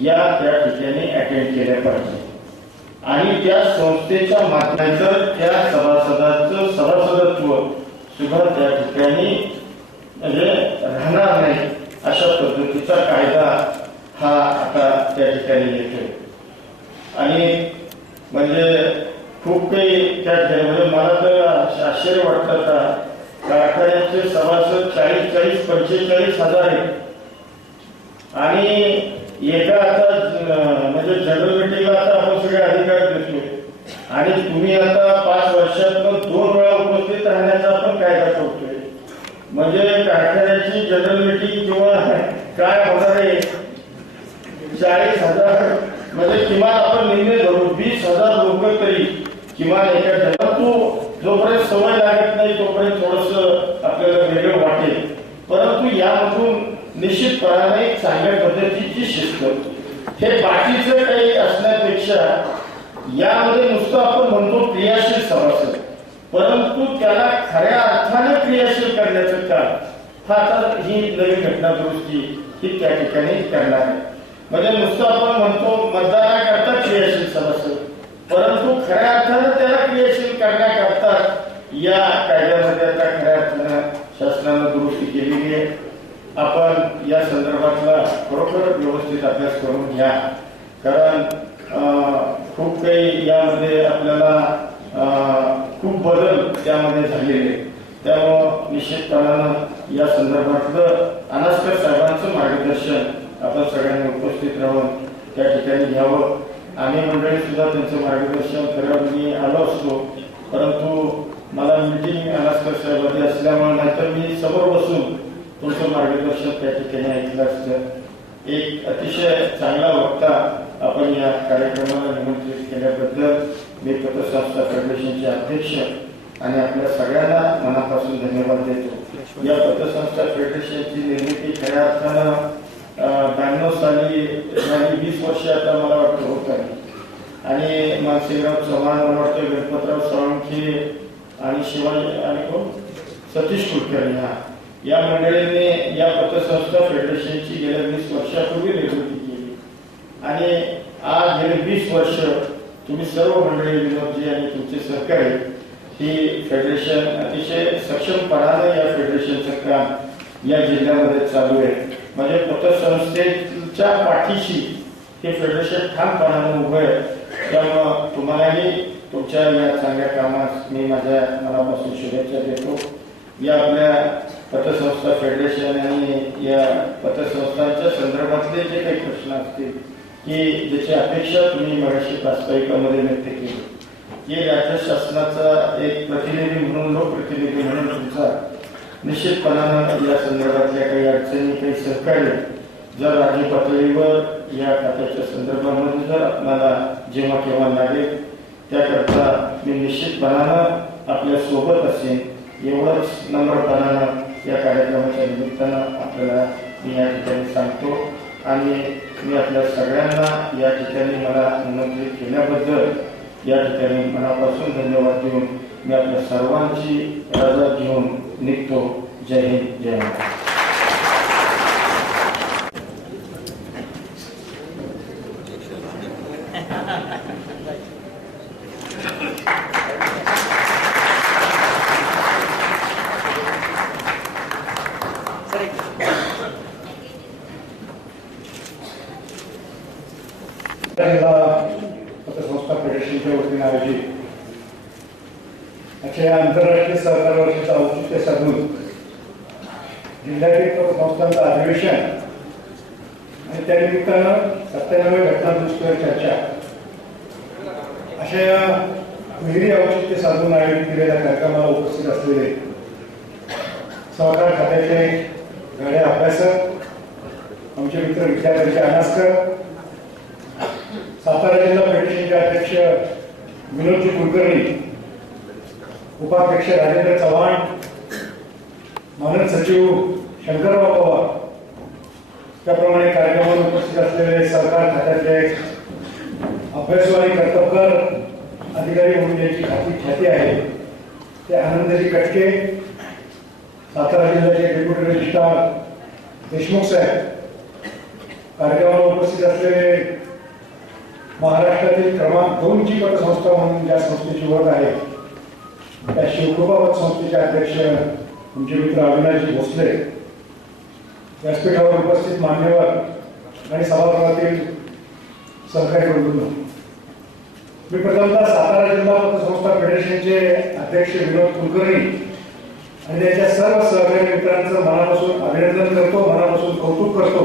या त्या ठिकाणी अटेंड केल्या पाहिजे आणि त्या संस्थेच्या माध्यमातून त्या सभासदाचं सभासदत्व सुद्धा त्या ठिकाणी म्हणजे राहणार नाही अशा पद्धतीचा कायदा हा आता त्या ठिकाणी येतो. आणि म्हणजे खूप काही त्या ठिकाणी म्हणजे मला तर आश्चर्य वाटतं का कारखान्याचे सभासद 40-45 आहेत आणि एका आता म्हणजे जनरल मीटिंगला आता आपण सगळे अधिकार देतोय आणि तुम्ही आता 5 वर्षातून 2 वेळा उपस्थित राहण्याचा आपण कायदा करतोय. म्हणजे कारखान्याची जनरल मीटिंग किंवा काय होणार आहे 40,000 म्हणजे किमान आपण निर्णय धरू 20,000 लोक तरी किमान एका परंतु जोपर्यंत सवय लागत नाही तोपर्यंत थोडस आपल्याला वेगळं वाटेल. परंतु यामधून निश्चितपणाने एक चांगल्या पद्धतीची शिस्त हे बाकीचं काही असण्यापेक्षा यामध्ये नुसतं आपण म्हणतो क्रियाशील सभासद परंतु त्याला खऱ्या अर्थाने क्रियाशील करण्याचं काम हा आता ही नवीन घटना दुरुस्ती ही त्या ठिकाणी करणार आहे. म्हणजे नुसतं आपण म्हणतो मतदानाकरता क्रियाशील सभासद परंतु खऱ्या अर्थानं त्याला क्रियाशील करण्याकरता या कायद्यामध्ये आता खऱ्या अर्थानं शासनानं दुरुस्ती केलेली आहे. आपण या संदर्भातला खरोखर व्यवस्थित अभ्यास करून घ्या कारण खूप काही यामध्ये आपल्याला खूप बदल त्यामध्ये झालेले. त्यामुळं निश्चितपणानं या संदर्भातलं अनास्कर साहेबांचं मार्गदर्शन आपण सगळ्यांनी उपस्थित राहून त्या ठिकाणी घ्यावं. आम्ही मंडळी सुद्धा त्यांचं मार्गदर्शन करायला मी आलो असतो परंतु मला मीटिंग अनास्कर साहेबांनी असल्यामुळे नंतर मी समोर बसून तुमचं मार्गदर्शन त्या ठिकाणी ऐकलं असतं. एक अतिशय चांगला वक्ता आपण या कार्यक्रमाला निमंत्रित केल्याबद्दल मी पतसंस्था फेडरेशनचे अध्यक्ष आणि आपल्या सगळ्यांना मनापासून धन्यवाद देतो. या पतसंस्था फेडरेशनची निर्मिती खऱ्या अर्थानं 92 साली 20 वर्ष आता मला वाटतं होत आहे आणि मानसिंगराव चव्हाण मला वाटतं गणपतराव साळुंखे आणि शिवाजी आणि सतीश कुलकर्णी या मंडळींनी या पतसंस्था फेडरेशनची गेल्या 20 वर्षापूर्वी निर्मिती केली आणि आज गेले 20 वर्ष तुम्ही सर्व मंडळी विनोदजी आणि तुमचे सहकारी ही फेडरेशन अतिशय सक्षमपणाने या फेडरेशनचं काम या जिल्ह्यामध्ये चालू आहे. म्हणजे पतसंस्थेच्या पाठीशी हे फेडरेशन ठामपणाने उभं आहे. त्यामुळं तुम्हालाही तुमच्या या चांगल्या कामास मी माझ्या मनापासून शुभेच्छा देतो. या आपल्या पतसंस्था फेडरेशन आणि या पतसंस्थांच्या संदर्भातले जे काही प्रश्न असतील की ज्याची अपेक्षा तुम्ही मगाशी प्रास्ताविकामध्ये व्यक्त केली की राज्य शासनाचा एक प्रतिनिधी म्हणून लोकप्रतिनिधी म्हणून तुमचा निश्चितपणानं या संदर्भातल्या काही अडचणी काही सहकार्य जर राज्य पातळीवर या खात्याच्या संदर्भामध्ये जर आपल्याला जेव्हा केव्हा लागेल त्याकरता मी निश्चितपणानं आपल्या सोबत असेल एवढंच नम्रपणानं या कार्यक्रमाच्या निमित्तानं आपल्याला मी या ठिकाणी सांगतो. आणि मी आपल्या सगळ्यांना या ठिकाणी मला निमंत्रित केल्याबद्दल या ठिकाणी मनापासून धन्यवाद देऊन मी आपल्या सर्वांची रजा घेऊन निघतो. जय हिंद, जय महाराष्ट्र. पतसंस्था फेडरेशनच्या वतीने आयोजित अशा आंतरराष्ट्रीय सहकार वर्षाचं औचित्य साधून जिल्ह्यातील पतसंस्थांचं अधिवेशन आणि त्यानिमित्तानं 97 घटना दुरुस्तीवर चर्चा अशा या विहिरी औचित्य साधून आयोजित केलेल्या कार्यक्रमाला उपस्थित असलेले सहकार खात्याचे गाड्या अभ्यासक आमचे मित्र विद्यार्थी अनास्कर, सातारा जिल्हा फेडरेशनचे अध्यक्ष विनोदजी कुलकर्णी, उपाध्यक्ष राजेंद्र चव्हाण, मानद सचिव शंकरराव पवार, त्याप्रमाणे कार्यक्रमाला उपस्थित असलेले सहकार खात्यातले अभ्यासू आणि कर्तबगार अधिकारी म्हणून ज्यांची ख्याती आहे ते आनंदजी कटके, सातारा जिल्ह्याचे डेप्युटी रजिस्ट्रार देशमुख साहेब, कार्यक्रमाला उपस्थित असलेले महाराष्ट्रातील क्रमांक 2 ची पतसंस्था म्हणून ज्या संस्थेची ओळख आहे त्या शिवकृपा पतसंस्थेचे अध्यक्ष आमचे मित्र अविनाशजी भोसले, व्यासपीठावर उपस्थित मान्यवर आणि सभागृहातील सहकारी बंधूंनो, मी प्रथमतः सातारा जिल्हा पतसंस्था फेडरेशनचे अध्यक्ष विनोद कुलकर्णी आणि त्याच्या सर्व सहकारी मित्रांचं मनापासून अभिनंदन करतो, मनापासून कौतुक करतो.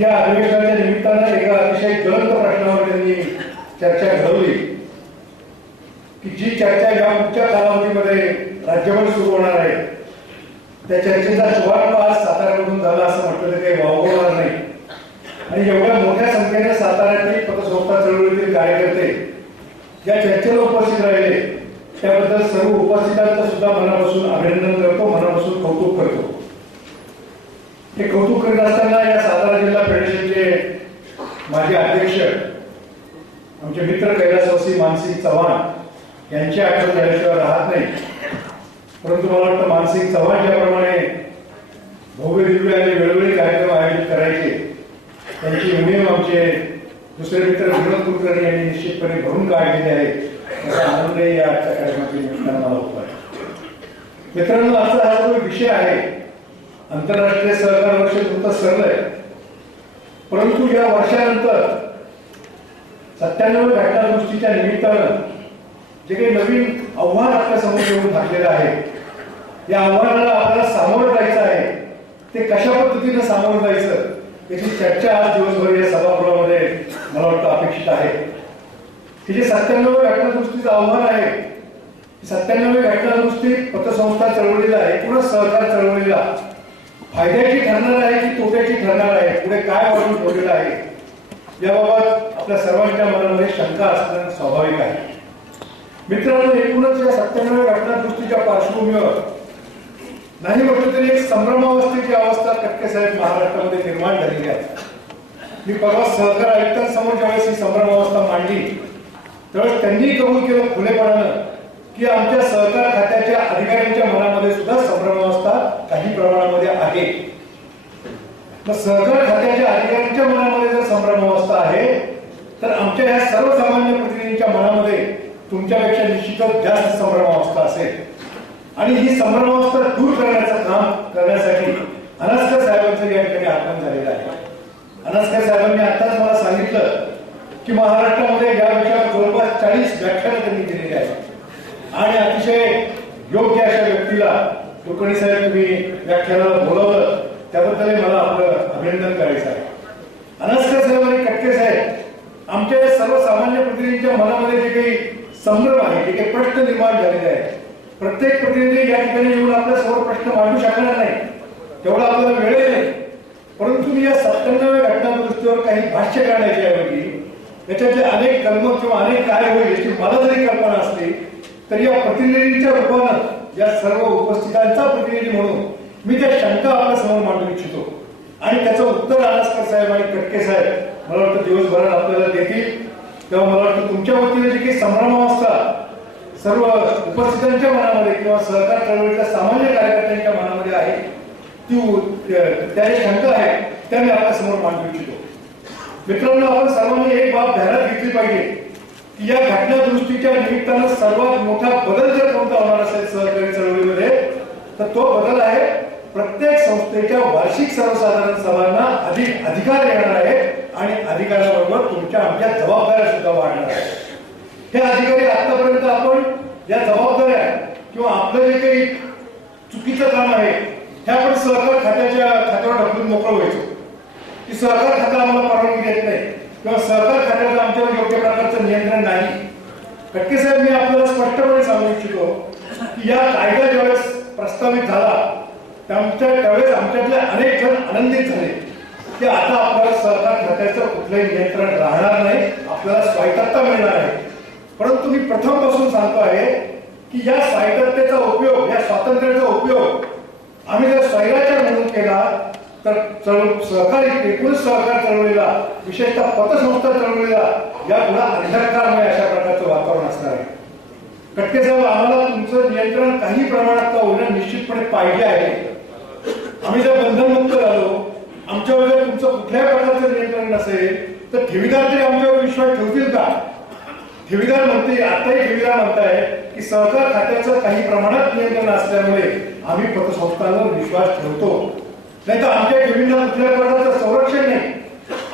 या अधिवेशनाच्या निमित्तानं एका अतिशय ज्वलंत प्रश्नावर त्यांनी चर्चा घडवली की जी चर्चा या पुढच्या कालावधीमध्ये राज्यभर सुरू होणार आहे, त्या चर्चेचा शुभारंभ आज साताऱ्यामधून झाला असं म्हटलं तर काही वावगणार नाही. आणि एवढ्या मोठ्या संख्येने साताऱ्यातील पतसंस्था चळवळीतील कार्यकर्ते या चर्चेला उपस्थित राहिले त्याबद्दल सर्व उपस्थितांचं सुद्धा मनापासून अभिनंदन करतो, मनापासून कौतुक करतो. हे कौतुक करीत असताना या सातारा जिल्हा फेडरेशनचे माजी अध्यक्ष आमचे मित्र कैलासवासी मानसिंग चव्हाण यांची आठवण झाल्याशिवाय राहत नाही. परंतु मला वाटतं मानसिंग चव्हाण ज्याप्रमाणे भव्य दिव्य आणि वेळोवेळी कार्यक्रम आयोजित करायचे त्यांची उणीव आमचे दुसरे मित्र विनोद कुलकर्णी यांनी निश्चितपणे भरून काढलेली आहे. त्याचा आनंदही या आजच्या कार्यक्रमाच्या निमित्तानं मला होतो आहे. मित्रांनो, आजचा हा जो विषय आहे, आंतरराष्ट्रीय सहकार वर्ष नुकतंच सरलंय, परंतु या वर्षानंतर 97 घटनादुरुस्तीच्या निमित्तानं जे काही नवीन आव्हान आपल्या समोर येऊन घातलेलं आहे, या आव्हानाला आपल्याला सामोरं जायचं आहे. ते कशा पद्धतीनं सामोरं जायचं याची चर्चा आज दिवसभर या सभागृहामध्ये मला वाटतं अपेक्षित आहे. की जे 97 घटनादुरुस्तीचं आव्हान आहे, 97 घटनादुरुस्ती पतसंस्था चळवळीला आहे, एकूणच सहकार चळवळीला फायद्याची ठरणार आहे की तोट्याची ठरणार आहे, पुढे काय वाढून ठेवलेलं आहे, याबाबत आपल्या सर्वांच्या मनामध्ये शंका असणं स्वाभाविक आहे. मित्रांनो, एकूणच या 97 घटनादुरुस्तीच्या पार्श्वभूमीवर नाही म्हटलं तरी एक संभ्रमावस्थेची अवस्था कटके साहेब महाराष्ट्रामध्ये निर्माण झालेली आहे. मी परवा सहकार आयुक्तांसमोर ज्यावेळेस ही संभ्रमावस्था मांडली त्यावेळेस त्यांनी कबूल केलं खुलेपणानं की आमच्या सहकार खात्याच्या अधिकाऱ्यांच्या मनामध्ये सुद्धा संभ्रमावस्था काही प्रमाणामध्ये आहे. मग सहकार खात्याच्या अधिकाऱ्यांच्या मनामध्ये जर संभ्रमावस्था आहे तर आमच्या ह्या सर्वसामान्य प्रतिनिधींच्या मनामध्ये तुमच्यापेक्षा निश्चितच जास्त संभ्रमावस्था असेल. आणि ही संभ्रमावस्था दूर करण्याचं काम करण्यासाठी अनास्कर साहेबांचं या ठिकाणी आगमन झालेलं आहे. अनास्कर साहेबांनी आताच मला सांगितलं की महाराष्ट्रामध्ये या विषयावर जवळपास 40 व्याख्यानं त्यांनी दिलेली आहेत. आणि अतिशय योग्य अशा व्यक्तीला कुलकर्णी साहेब तुम्ही व्याख्यानाला बोलावलं त्याबद्दल मला आपलं अभिनंदन करायचं आहे. अनास्कर साहेब आणि कटके साहेब आमच्या सर्वसामान्य प्रतिनिधींच्या मनामध्ये जे काही संभ्रम आहे, जे काही प्रश्न निर्माण झालेले आहेत, प्रत्येक प्रतिनिधी या ठिकाणी येऊन आपल्या समोर प्रश्न मांडू शकणार नाही, तेवढा आपल्याला वेळ नाही. परंतु मी या 97 घटनादुरुस्तीवर काही भाष्य करण्याच्या ऐवजी याच्यातले अनेक कलम किंवा अनेक काय होईल याची मला जरी कल्पना असली तर या प्रतिनिधींच्या रूपानं या सर्व उपस्थितांचा प्रतिनिधी म्हणून मी त्या शंका आपल्या समोर मांडू इच्छितो. आणि त्याचं उत्तर अनास्कर साहेब आणि कटके साहेब मला वाटतं दिवसभरात आपल्याला देतील. तेव्हा मला वाटतं तुमच्या वतीने जी काही संभ्रमावस्था सर्व उपस्थितांच्या मनामध्ये किंवा सहकार चळवळीच्या सामान्य कार्यकर्त्यांच्या मनामध्ये आहे त्या शंका आहे त्या मी आपल्या समोर मांडू इच्छितो. मित्रांनो, आपण सर्वांनी एक बाब ध्यानात घेतली पाहिजे की या घटनादुरुस्तीच्या निमित्तानं सर्वात मोठा बदल जर कोणता होणार असेल सहकारी चळवळीमध्ये तर तो बदल आहे प्रत्येक संस्थेच्या वार्षिक सर्वसाधारण सभांना अधिक अधिकार येणार आहे आणि अधिकाराबरोबर तुमच्या आमच्या जबाबदाऱ्या सुद्धा वाढणार आहेत. हे अधिकारी आतापर्यंत आपण या जबाबदाऱ्या किंवा आपलं जे काही चुकीचं काम आहे हे आपण सहकार खात्याच्या खात्यावर ढकलून मोकळं व्हायचो की सहकार खातं आम्हाला परवानगी देत नाही किंवा सहकार खात्याचं आमच्यावर योग्य प्रकारचं नियंत्रण नाही. कटके साहेब, मी आपल्याला स्पष्टपणे सांगू इच्छितो की या कायदा ज्यावेळेस प्रस्तावित झाला त्यावेळेस आमच्यातले अनेक जण आनंदित झाले की आता आपल्याला सहकार खात्याचं कुठलंही नियंत्रण राहणार नाही, आपल्याला स्वायत्तता मिळणार आहे. परंतु मी प्रथमपासून सांगतो आहे की या स्वायत्ततेचा उपयोग, या स्वातंत्र्याचा उपयोग आम्ही जर स्वैराचार म्हणून केला तर सहकारी एकूण सहकार चळवळीला विशेषतः पतसंस्था चळवळीला यापुढे अंधकारमय अशा प्रकारचं वातावरण असणार आहे. कटके साहेब, आम्हाला तुमचं नियंत्रण काही प्रमाणात का होणं निश्चितपणे पाहिजे आहे. आम्ही जर बंधनमुक्त झालो, आमच्यावर जर तुमचं कुठल्याही प्रकारचं नियंत्रण नसेल तर ठेवीदार तरी आमच्यावर विश्वास ठेवतील का? ठेवीदार म्हणते, आताही ठेवीदार म्हणताय की सहकार खात्याचं काही प्रमाणात नियंत्रण असल्यामुळे आम्ही पतसंस्थांवर विश्वास ठेवतो, नाही तर आमच्या ठेवींना कुठल्या प्रकारचं संरक्षण नाही.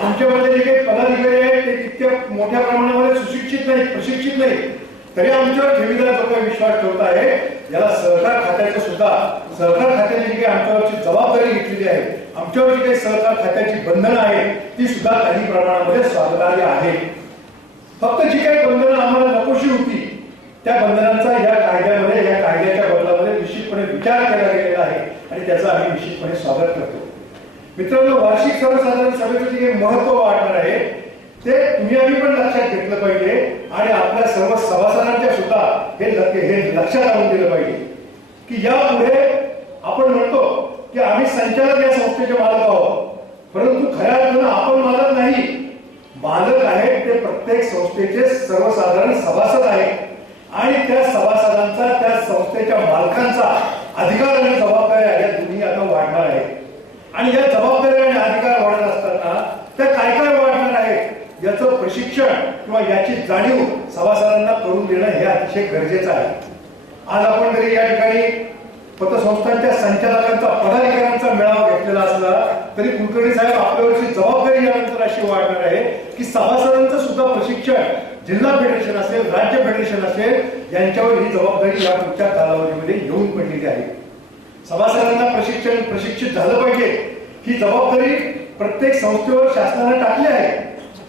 आमच्यामध्ये जे काही पदाधिकारी आहेत ते तितक्या मोठ्या प्रमाणामध्ये सुशिक्षित नाही, प्रशिक्षित नाही, तरी आमच्यावर ठेवीदार जो काही विश्वास ठेवत आहे याला सहकार खात्याचं सुद्धा, सहकार खात्याने जी काही आमच्यावरची जबाबदारी घेतलेली आहे, आमच्यावर जी काही सहकार खात्याची बंधनं आहेत ती सुद्धा काही प्रमाणामध्ये स्वागतार्ह आहे. फक्त जी काही बंधनं आम्हाला नकोशी होती त्या बंधनांचा या कायद्यामध्ये, या कायद्याच्या बदलामध्ये निश्चितपणे विचार केला गेलेला आहे आणि त्याचं आम्ही निश्चितपणे स्वागत करतो. मित्रांनो, वार्षिक सर्वसाधारण सभेचं जे काही महत्व वाढणार आहे ते तुम्ही आम्ही पण लक्षात घेतलं पाहिजे आणि आपल्या सर्व सभासदांच्या सुद्धा हे लक्षात आणून दिलं पाहिजे की यापुढे आपण म्हणतो की आम्ही संचालक या संस्थेचे मालक आहोत, परंतु खऱ्या अर्थानं आपण मालक नाही, मालक आहेत ते प्रत्येक संस्थेचे सर्वसाधारण सभासद आहेत आणि त्या सभासदांचा, त्या संस्थेच्या मालकांचा अधिकार आणि जबाबदाऱ्या या दोन्ही आता वाढणार आहेत. आणि या जबाबदाऱ्या आणि अधिकार वाढत असताना त्या काय काय वाढणार आहेत याचं प्रशिक्षण किंवा याची जाणीव सभासदांना करून देणं हे अतिशय गरजेचं आहे. आज आपण जरी या ठिकाणी पतसंस्थांच्या संचालकांचा, पदाधिकाऱ्यांचा मेळावा घेतलेला असला तरी कुलकर्णी साहेब आपल्यावरची जबाबदारी यानंतर अशी वाढणार आहे की सभासदांचं सुद्धा प्रशिक्षण, जिल्हा फेडरेशन असेल, राज्य फेडरेशन असेल, यांच्यावर ही जबाबदारी या पुढच्या कालावधीमध्ये येऊन पडलेली आहे. सभासदांना प्रशिक्षित झालं पाहिजे ही जबाबदारी प्रत्येक संस्थेवर शासनाने टाकली आहे.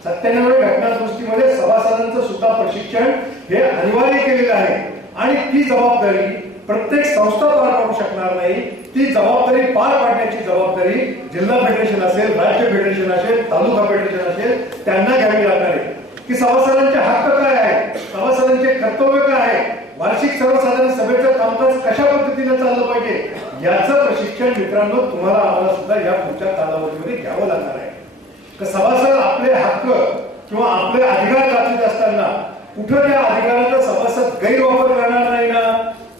97व्या घटना दुरुस्तीमध्ये सभासदांचं सुद्धा प्रशिक्षण हे अनिवार्य केलेलं आहे आणि ती जबाबदारी प्रत्येक संस्था पार पाडू शकणार नाही. ती जबाबदारी पार पाडण्याची जबाबदारी जिल्हा फेडरेशन असेल, राज्य फेडरेशन असेल, तालुका फेडरेशन असेल, त्यांना घ्यावी लागणार आहे. की सभासदांचे हक्क काय आहे, सभासदांचे कर्तव्य काय आहे, वार्षिक सर्वसाधारण सभेचं कामकाज कशा पद्धतीने चाललं पाहिजे याचं प्रशिक्षण मित्रांनो तुम्हाला, आम्हाला सुद्धा या पुढच्या कालावधीमध्ये घ्यावं लागणार आहे. सभासद आपले हक्क किंवा आपले अधिकार गाजवत असताना कुठं त्या अधिकाराचा सभासद गैरवापर करणार नाही ना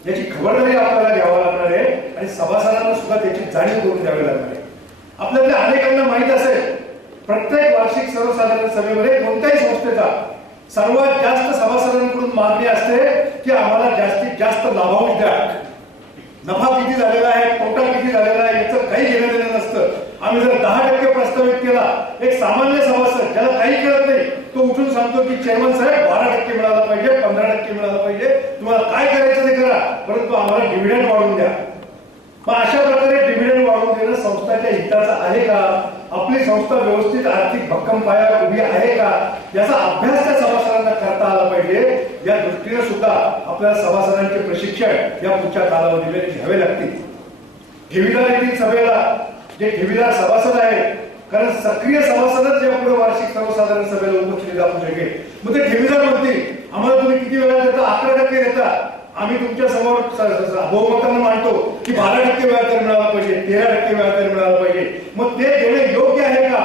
याची खबरदारी आपल्याला घ्यावं लागणार आहे आणि सभासदांना सुद्धा त्याची जाणीव करून द्यावी लागणार आहे. आपल्याला अनेकांना माहित असेल प्रत्येक वार्षिक सर्वसाधारण सभेमध्ये कोणत्याही संस्थेचा सर्वात जास्त सभासदांकडून मागणी असते की आम्हाला जास्तीत जास्त लाभांश द्या. नफा किती झालेला आहे, तोटा किती झालेला आहे याचं काही घेणं देणं नसतं. आम्ही जर 10% प्रस्तावित केला, एक सामान्य सभासद ज्याला काही कळत नाही तो उठून सांगतो की चेअरमन साहेब 12% मिळाला पाहिजे, 15% मिळाला पाहिजे, तुम्हाला काय करायचं ते करा, परंतु आम्हाला डिव्हिडंड वाढवून द्या. मग अशा प्रकारे डिव्हिडंड वाढवून देणं संस्थाच्या हिताचं आहे का, आपली संस्था व्यवस्थित आर्थिक भक्कम पायावर उभी आहे का याचा अभ्यास त्या सभासदांना करता आला पाहिजे. या दृष्टीने सुद्धा आपल्याला सभासदांचे प्रशिक्षण या पुढच्या कालावधीमध्ये घ्यावे लागतील. ठेवीदार येथील सभेला जे ठेवीदार सभासद आहेत, कारण सक्रिय सभासदच या पुढे वार्षिक सर्वसाधारण सभेला उपस्थित जाऊ शकेल. मग ते ठेवीदार म्हणतील आम्हाला तुम्ही किती वेळा देता, 11% देता, आम्ही तुमच्या समोर बहुमतानं मांडतो की 12% व्याजदर मिळाला पाहिजे, 13% व्याजदर मिळाला पाहिजे. मग ते देणे योग्य आहे का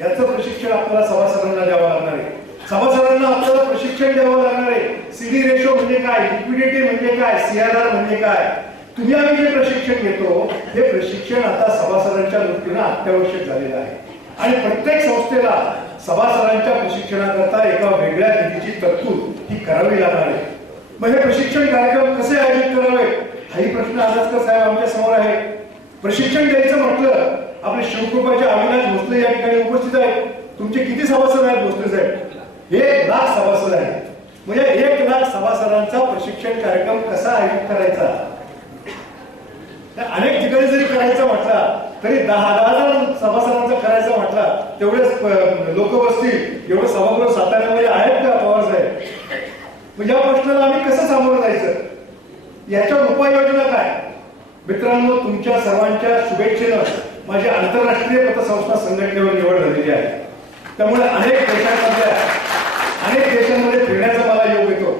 याचं प्रशिक्षण आपल्याला सभासदांना द्यावं लागणार आहे. सभासदांना आपल्याला प्रशिक्षण द्यावं लागणार आहे. CD रेशो म्हणजे काय, लिक्विडिटी म्हणजे काय, CRR म्हणजे काय, तुम्ही आम्ही जे प्रशिक्षण घेतो हे प्रशिक्षण आता सभासदांच्या दृष्टीनं अत्यावश्यक झालेलं आहे आणि प्रत्येक संस्थेला सभासदांच्या प्रशिक्षणाकरता एका वेगळ्या निधीची तरतूद ही करावी लागणार आहे. मग हे प्रशिक्षण कार्यक्रम कसे आयोजित करावे हाही प्रश्न आजकर साहेब आमच्या समोर आहे. प्रशिक्षण द्यायचं म्हटलं, आपले शिवकृपाचे अविनाश भोसले या ठिकाणी उपस्थित आहेत. तुमचे किती सभासद आहेत भोसले साहेब? 1 लाख सभासद आहेत. म्हणजे 1 लाख सभासदांचा प्रशिक्षण कार्यक्रम कसा आयोजित करायचा, अनेक ठिकाणी जरी करायचं म्हटला तरी 10,000 सभासदांचा करायचं म्हटला तेवढेच लोक बसतील. एवढं सभागृह साताऱ्यामध्ये आहेत का पवार साहेब? म्हणजे या प्रश्नाला आम्ही कसं सामोरं जायचं, याच्या उपाययोजना काय? मित्रांनो, तुमच्या सर्वांच्या शुभेच्छेनं माझी आंतरराष्ट्रीय पतसंस्था संघटनेवर निवड झालेली आहे. त्यामुळे अनेक देशांमध्ये फिरण्याचा मला योग येतो,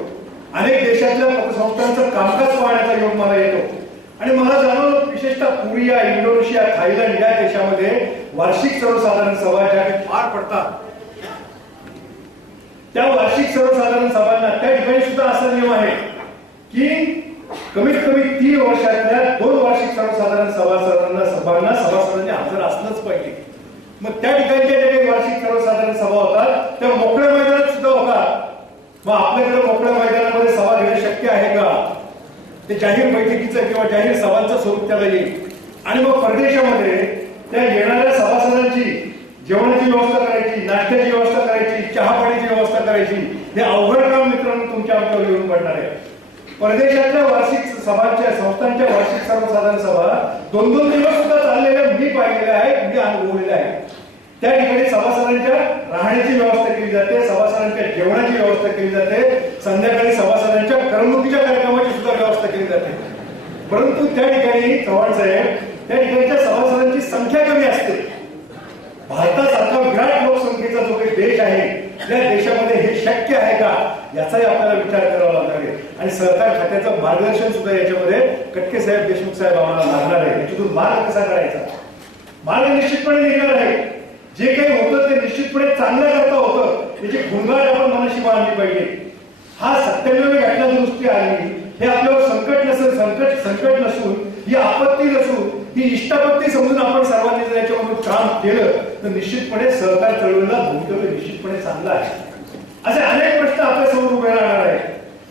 अनेक देशातल्या पतसंस्थांचं कामकाज पाहण्याचा योग मला येतो आणि मला जाणवलं विशेषतः कोरिया, इंडोनेशिया, थायलंड या देशामध्ये वार्षिक सर्वसाधारण सभा ज्या पार पडतात त्या वार्षिक सर्वसाधारण सभांना त्या ठिकाणी सुद्धा असा नियम आहे की कमीत कमी 3 वर्षातल्या 2 वार्षिक सर्वसाधारण सभांना सभासदांनी हजर असलंच पाहिजे. मग त्या ठिकाणच्या ज्या काही वार्षिक सर्वसाधारण सभा होतात त्या मोकळ्या मैदानात सुद्धा होतात. मग आपल्याकडे मोकळ्या मैदानामध्ये सभा घेणं शक्य आहे का? ते जाहीर बैठकीचं किंवा जाहीर सभांचं स्वरूप त्याला येईल. आणि मग परदेशामध्ये त्या येणाऱ्या सभासदांची जेवणाची व्यवस्था करायची, नाश्त्याची व्यवस्था करायची, चहा पाण्याची व्यवस्था करायची, हे अवघड काम मित्रांनो तुमच्या आमच्यावर येऊन पडणार आहे. परदेशातल्या वार्षिक सभांच्या संस्थांच्या वार्षिक सर्वसाधारण सभा 2-2 दिवस सुद्धा चाललेल्या मी पाहिलेल्या आहेत, मी अनुभवलेल्या आहेत. त्या ठिकाणी सभासदांच्या राहण्याची व्यवस्था केली जाते, सभासदांच्या जेवणाची व्यवस्था केली जाते, संध्याकाळी सभासदांच्या करमणुकीच्या कार्यक्रमाची सुद्धा व्यवस्था केली जाते. परंतु त्या ठिकाणी चव्हाण साहेब, त्या ठिकाणच्या सभासदांची संख्या कमी असते. भारतासारखा विराट लोकसंख्येचा जो काही देश आहे, त्या देशामध्ये हे शक्य आहे का याचाही आपल्याला विचार करावा लागणार आहे. आणि सहकार खात्याचं मार्गदर्शन सुद्धा याच्यामध्ये कटके साहेब, देशमुख साहेब आम्हाला लागणार आहे. याच्यातून मार्ग कसा काढायचा, मार्ग निश्चितपणे निघणार आहे. जे काही होतं ते निश्चितपणे चांगलं करता होतं, त्याची गुणगान आपण मनाशी बाळगली पाहिजे. हा 97वी घटना दुरुस्ती आली, हे आपल्यावर संकट नसून, ही आपत्ती नसून, ही इष्टापत्ती समजून आपण सर्वांनी जर याच्यामधून काम केलं तर निश्चितपणे सहकार चळवळीला भूमिका निश्चितपणे चांगला आहे. असे अनेक प्रश्न आपल्या समोर उभे राहणार आहेत.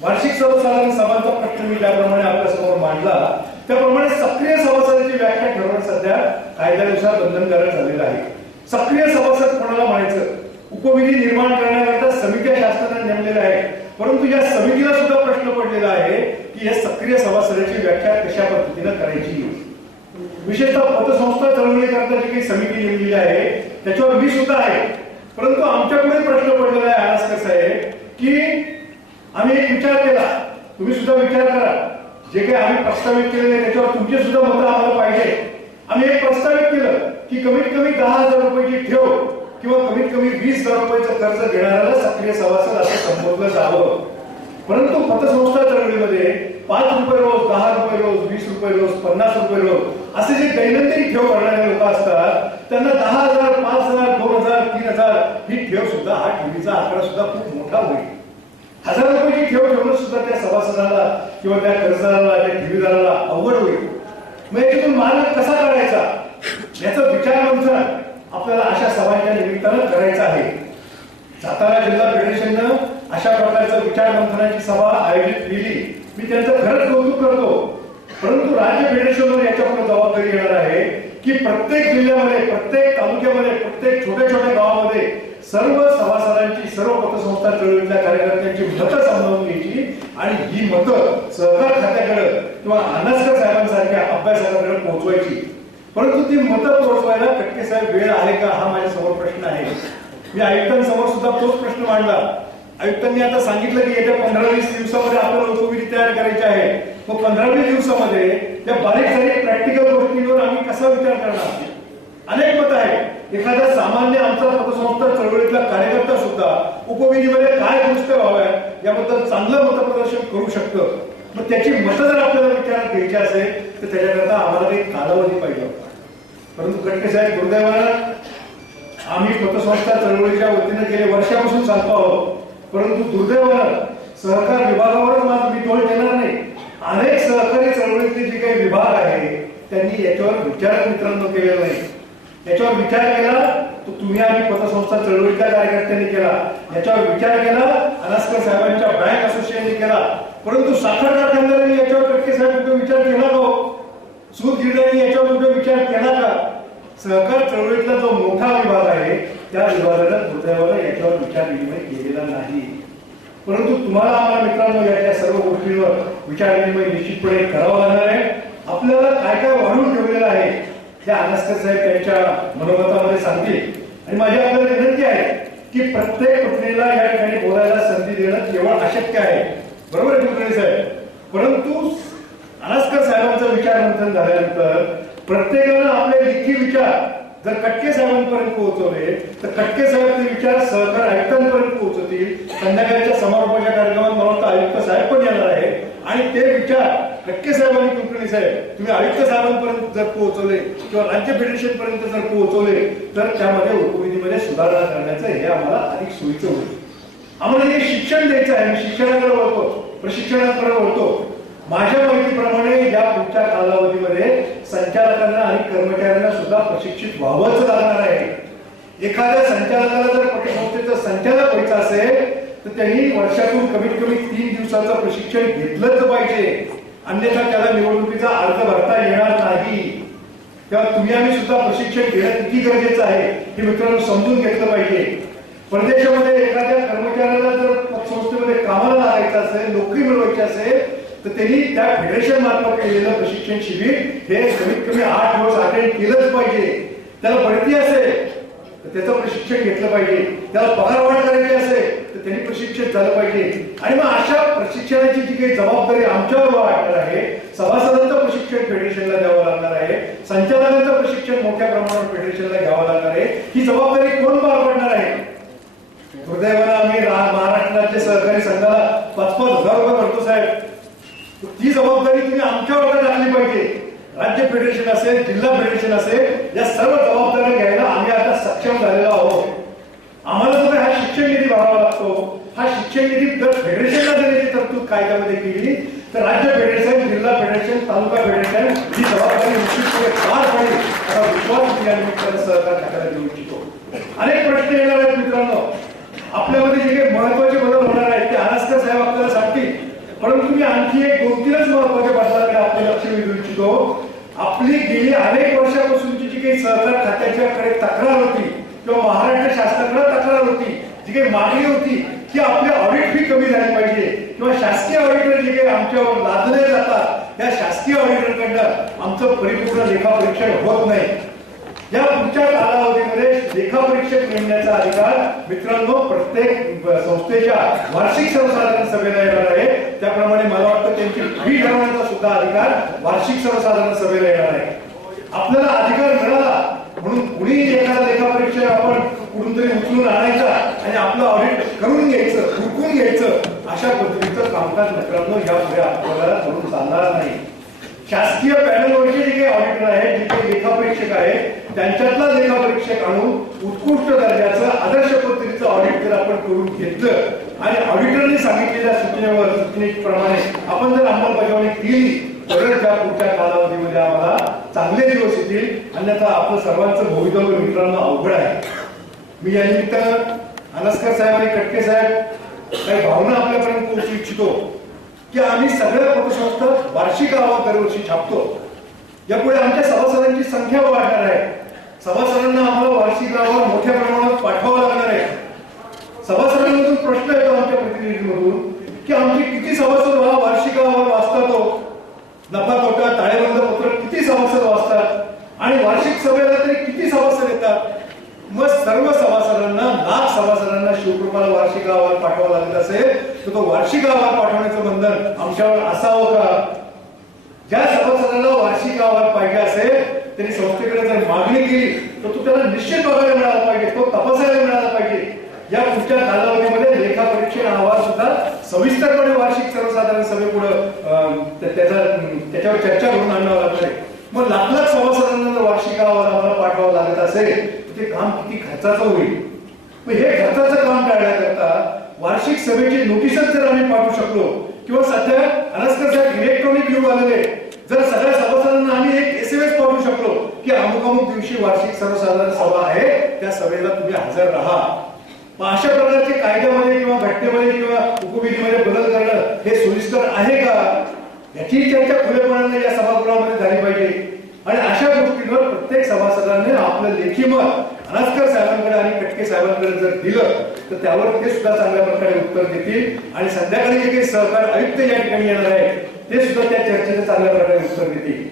वार्षिक सर्वसाधारण सभांचा प्रश्न मी ज्याप्रमाणे आपल्या समोर मांडला त्याप्रमाणे सक्रिय सभासदांची व्याख्या ठरवणं सध्या कायद्यानुसार बंधनकारक झालेलं आहे. सक्रिय सभासद कोणाला म्हणायचं? उपविधी निर्माण करण्याकरता समित्या शासनाने नेमलेल्या आहेत, परंतु या समितीला सुद्धा प्रश्न पडलेला आहे की या सक्रिय सभासदांची व्याख्या कशा पद्धतीने करायची. विशेषतः पतसंस्था चळवळीकरता जी काही समिती नेमलेली आहे त्याच्यावर मी सुद्धा आहे, परंतु आमच्याकडे प्रश्न पडलेला आहे आरासकर साहेब की आम्ही एक विचार केला, तुम्ही सुद्धा विचार करा, जे काही आम्ही प्रस्तावित केलेले त्याच्यावर तुमचे सुद्धा मतं आम्हाला पाहिजे. आम्ही एक प्रस्तावित केलं की कमीत कमी 10,000 रुपयाची ठेव किंवा कमीत कमी 20,000 रुपयाचं कर्ज घेणाऱ्याला सक्रिय सभासद असं संबोधलं जावं. परंतु पतसंस्था चळवळीमध्ये 5 रुपये रोज, 10 रुपये रोज, 20 रुपये रोज, 50 रुपये रोज असे जे दैनंदिन ठेव करणारे लोक असतात त्यांना 10,000, 5,000, 2,000, 3,000 ही ठेव सुद्धा, हा ठेवीचा आकडा सुद्धा खूप मोठा होईल. 1,000 रुपयाची ठेव ठेवणं सुद्धा त्या सभासदाला किंवा त्या कर्जदाराला, त्या ठेवीदाराला अवघड होईल. मग याच्यातून मार्ग कसा काढायचा याचा विचार मंथन आपल्याला अशा सभांच्या निमित्तानं करायचा आहे. सातारा जिल्हा फेडरेशननं अशा प्रकारचं विचार मंथनाची सभा आयोजित केली, मी त्यांचं खरंच कौतुक करतो. परंतु राज्य फेडरेशनवर याच्यापुढे जबाबदारी येणार आहे की प्रत्येक जिल्ह्यामध्ये, प्रत्येक तालुक्यामध्ये, प्रत्येक छोट्या छोट्या गावामध्ये सर्व सभासदांची, सर्व पतसंस्था चळवळीतल्या कार्यकर्त्यांची मतं समजावून घ्यायची आणि ही मतं सहकार खात्याकडे किंवा आनासकर साहेबांसारख्या अभ्यासकाकडे पोहोचवायची. परंतु ती मतं पोहोचवायला कटके साहेब वेळ आहे का हा माझ्या समोर प्रश्न आहे. मी आयुक्तांसमोर सुद्धा तोच प्रश्न मांडला. आयुक्तांनी आता सांगितलं की येत्या 15-20 दिवसामध्ये आपल्याला उपविधी तयार करायचे आहे. मग 15-20 दिवसामध्ये त्या बारीक सारीक प्रॅक्टिकल गोष्टींवर आम्ही कसा विचार करणार? अनेक मत आहेत. एखादा सामान्य आमचा पतसंस्था चळवळीतला कार्यकर्ता सुद्धा उपविधीमध्ये काय दुरुस्त्या व्हाव्या याबद्दल चांगलं मतप्रदर्शन करू शकतं. मग त्याची मतं जर आपल्याला विचारात घ्यायची असेल तर त्याच्याकरता आम्हाला काही कालावधी पाहिजे होता. परंतु कटके साहेब, दुर्दैवानं आम्ही पतसंस्था चळवळीच्या वतीने गेले वर्षापासून चालतो आहोत, परंतु दुर्दैवानं सहकार विभागावरच माझा मी दोष देणार नाही, अनेक सहकारी चळवळीतले जे काही विभाग आहे त्यांनी याच्यावर विचार मित्रांनो केलेला नाही. याच्यावर विचार केला तो तुम्ही आम्ही पतसंस्था चळवळीच्या कार्यकर्त्यांनी केला, याच्यावर विचार केला अनासकर साहेबांच्या बँक असोसिएशनने केला, परंतु साखर कारखानदारांनी याच्यावर कटके साहेब कुठे विचार केला का? सूत गिरण्यांनी याच्यावर कुठे विचार केला का? सहकार चळवळीतला जो मोठा विभाग आहे त्या विभागाला दुर्दैवानं याच्यावर विचार विनिमय केलेला नाही. परंतु तुम्हाला आम्हाला मित्रांनो या सर्व गोष्टींवर विचार विनिमय निश्चितपणे करावा लागणार आहे. आपल्याला काय काय वाढवून ठेवलेलं आहे त्या अनासकर साहेब त्यांच्या मनोगतामध्ये सांगतील. आणि माझी आपल्याला विनंती आहे की प्रत्येक पत्नीला या ठिकाणी बोलायला संधी देणं केवळ अशक्य आहे, बरोबर आहे कुलकर्णी साहेब? परंतु अनासकर साहेबांचं विचार मंथन झाल्यानंतर प्रत्येकानं आपले लिखी विचार जर कटके साहेबांपर्यंत पोहोचवले तर कटके साहेब ते विचार सहकार आयुक्तांपर्यंत पोहोचतील. संध्याकाळच्या समारोपाच्या कार्यक्रमात मला वाटतं आयुक्त साहेब पण येणार आहे आणि ते विचार कटके साहेब आणि कुलकर्णी साहेब तुम्ही आयुक्त साहेबांपर्यंत जर पोहोचवले किंवा राज्य फेडरेशन पर्यंत जर पोहोचवले तर त्यामध्ये उपविधीमध्ये सुधारणा करण्याचं हे आम्हाला अधिक सोयीचं होईल. आम्हाला हे शिक्षण द्यायचं आहे. शिक्षणाकडे वळतो, प्रशिक्षणाकडे वळतो. माझ्या माहितीप्रमाणे या पुढच्या कालावधीमध्ये संचालकांना आणि कर्मचाऱ्यांना सुद्धा प्रशिक्षित व्हावंच लागणार आहे. एखाद्या संचालकाला जर पतसंस्थेचं संचालक व्हायचं असेल तर त्यांनी वर्षातून कमीत कमी 3 दिवसाचं प्रशिक्षण घेतलंच पाहिजे, अन्यथा त्याला निवडणुकीचा अर्ज भरता येणार नाही. तेव्हा तुम्ही आम्ही सुद्धा प्रशिक्षण घेणं किती गरजेचं आहे हे मित्रांनो समजून घेतलं पाहिजे. परदेशामध्ये एखाद्या कर्मचाऱ्याला जर संस्थेमध्ये कामाला लागायचं असेल, नोकरी मिळवायची असेल, तर त्यांनी त्या फेडरेशन मार्फत केलेलं प्रशिक्षण शिबिर हे कमीत कमी 8 दिवस अटेंड केलंच पाहिजे. त्याला बढती असेल तर त्याचं प्रशिक्षण घेतलं पाहिजे, त्याला पगार वाढ करायची असेल तर त्यांनी प्रशिक्षण झालं पाहिजे. आणि मग अशा प्रशिक्षणाची जी काही जबाबदारी आमच्यावर वाटणार आहे, सभासदांचं प्रशिक्षण फेडरेशनला द्यावं लागणार आहे, संचालकांचं प्रशिक्षण मोठ्या प्रमाणावर फेडरेशनला घ्यावं लागणार आहे. ही जबाबदारी कोण पार पडणार आहे? दुर्दैवानं आम्ही महाराष्ट्र राज्य सहकारी संघाला 5,000 रुपये भरतो साहेब. ती जबाबदारी तुम्ही आमच्यावर टाकली पाहिजे. राज्य फेडरेशन असेल, जिल्हा फेडरेशन असेल, या सर्व जबाबदाऱ्या घ्यायला आम्ही आता सक्षम झालेलो आहोत. आम्हाला सुद्धा हा शिक्षण निधी भरावा लागतो. हा शिक्षण निधी जर फेडरेशनला देण्याची तरतूद कायद्यामध्ये केली तर राज्य फेडरेशन, जिल्हा फेडरेशन, तालुका फेडरेशन ही जबाबदारी निश्चितपणे पार पडेल असा विश्वास मी या निमित्तानं सहकार खात्याला देऊ इच्छितो. अनेक प्रश्न येणार आहेत मित्रांनो. आपल्यामध्ये जे काही महत्वाचे बदल होणार आहेत ते अनास्कर साहेब आपल्याला सांगतील, परंतु मी आणखी एक 2-3 महत्वाच्या बदलाकडे आपले लक्ष वेधू इच्छितो. आपली गेली अनेक वर्षापासूनची जी काही सहकार खात्याच्याकडे तक्रार होती किंवा महाराष्ट्र शासनाकडे तक्रार होती, जी काही मागणी होती की आपली ऑडिट फी कमी झाली पाहिजे किंवा शासकीय ऑडिटर जे काही आमच्यावर लादले जातात त्या शासकीय ऑडिटरकडनं आमचं परिपूर्ण लेखापरीक्षण होत नाही. या पुढच्या कालावधीमध्ये लेखापरीक्षक नेमण्याचा अधिकार मित्रांनो प्रत्येक संस्थेच्या वार्षिक सर्वसाधारण सभेला येणार आहे. त्याप्रमाणे मला वाटतं त्यांची फी ठरवण्याचा सुद्धा अधिकार वार्षिक सर्वसाधारण सभेला येणार आहे. आपल्याला अधिकार मिळाला म्हणून कुणी एखादा लेखापरीक्षक आपण कुठून तरी उचलून आणायचा आणि आपलं ऑडिट करून घ्यायचं, हुकून घ्यायचं, अशा पद्धतीचं कामकाज मित्रांनो यापुढे आपल्याला करून चालणार नाही. शासकीय पॅनलवरचे जे काही ऑडिटर आहेत, जे काही लेखापरीक्षक आहेत, त्यांच्यातला लेखापरीक्षक आणून उत्कृष्ट दर्जाचं आदर्श पद्धतीचं ऑडिट जर आपण करून घेतलं आणि ऑडिटरने सांगितलेल्या सूचनेप्रमाणे आपण जर अंमलबजावणी केली तरच त्या पुढच्या कालावधीमध्ये आम्हाला चांगले दिवस येतील, अन्यथा आपलं सर्वांचं भवितव्य मित्रांनो अवघड आहे. मी या निमित्तानं अनास्कर साहेब आणि कटके साहेब काही भावना आपल्यापर्यंत पोहोचू इच्छितो की आम्ही सगळ्या पतसंस्था वार्षिक अहवाल दरवर्षी छापतो. यापुढे आमच्या सभासदांची संख्या वाढणार आहे. सभासदांना आम्हाला वार्षिक अहवाल मोठ्या प्रमाणात पाठवावा लागणार आहे. सभासदांमधून प्रश्न येतो आमच्या प्रतिनिधींमधून की आमची किती सभासद वार्षिक अहवाल वाचतात, नफा तोटा ताळेबंद पत्रक किती सभासद वाचतात आणि वार्षिक सभेला तरी किती सभासद येतात. मग सर्व सभासदांना, लाख सभासदांना शिवकृपाला वार्षिक अहवाल पाठवावा लागत असेल तर तो वार्षिक अहवाल पाठवण्याचं बंधन आमच्यावर असावं का? ज्या सभासदांना वार्षिक अहवाल पाहिजे असेल त्यांनी संस्थेकडे जर मागणी केली तर तो त्याला निश्चित बघायला मिळाला पाहिजे, तो तपासायला मिळाला पाहिजे. या पुढच्या कालावधीमध्ये लेखापरीक्षण अहवाल सुद्धा सविस्तरपणे वार्षिक सर्वसाधारण सभेपुढे त्याच्यावर चर्चा करून आणावं लागणार आहे. मग लाख सभासदांना जर वार्षिक अहवाल आम्हाला पाठवावा लागत असेल ते काम किती खर्चाचं होईल. मग हे खर्चाचं काम टाळण्याकरता वार्षिक सभेची नोटीसच जर आम्ही पाठवू शकलो किंवा सध्या अनास्कर साहेब इलेक्ट्रॉनिक युग आलेले, जर सगळ्या सभासदांना आम्ही एक SMS पाठवू शकलो की अमुक अमुक दिवशी वार्षिक सर्वसाधारण सभा आहे, त्या सभेला तुम्ही हजर राहा. अशा प्रकारचे कायद्यामध्ये किंवा घटनेमध्ये किंवा उपविधीमध्ये बदल करणं हे सोयीस्कर आहे का याची चर्चा खुलेपणाने या सभागृहामध्ये झाली पाहिजे. आणि अशा गोष्टींवर प्रत्येक सभासदांनी आपलं लेखी मत अनास्कर साहेबांकडे आणि कटके साहेबांकडे जर दिलं तर त्यावर ते सुद्धा चांगल्या प्रकारे उत्तर देतील. आणि संध्याकाळी जे काही सहकार आयुक्त या ठिकाणी येणार आहेत ते सुद्धा त्या चर्चेचं चांगल्या प्रकारे उत्तर देतील.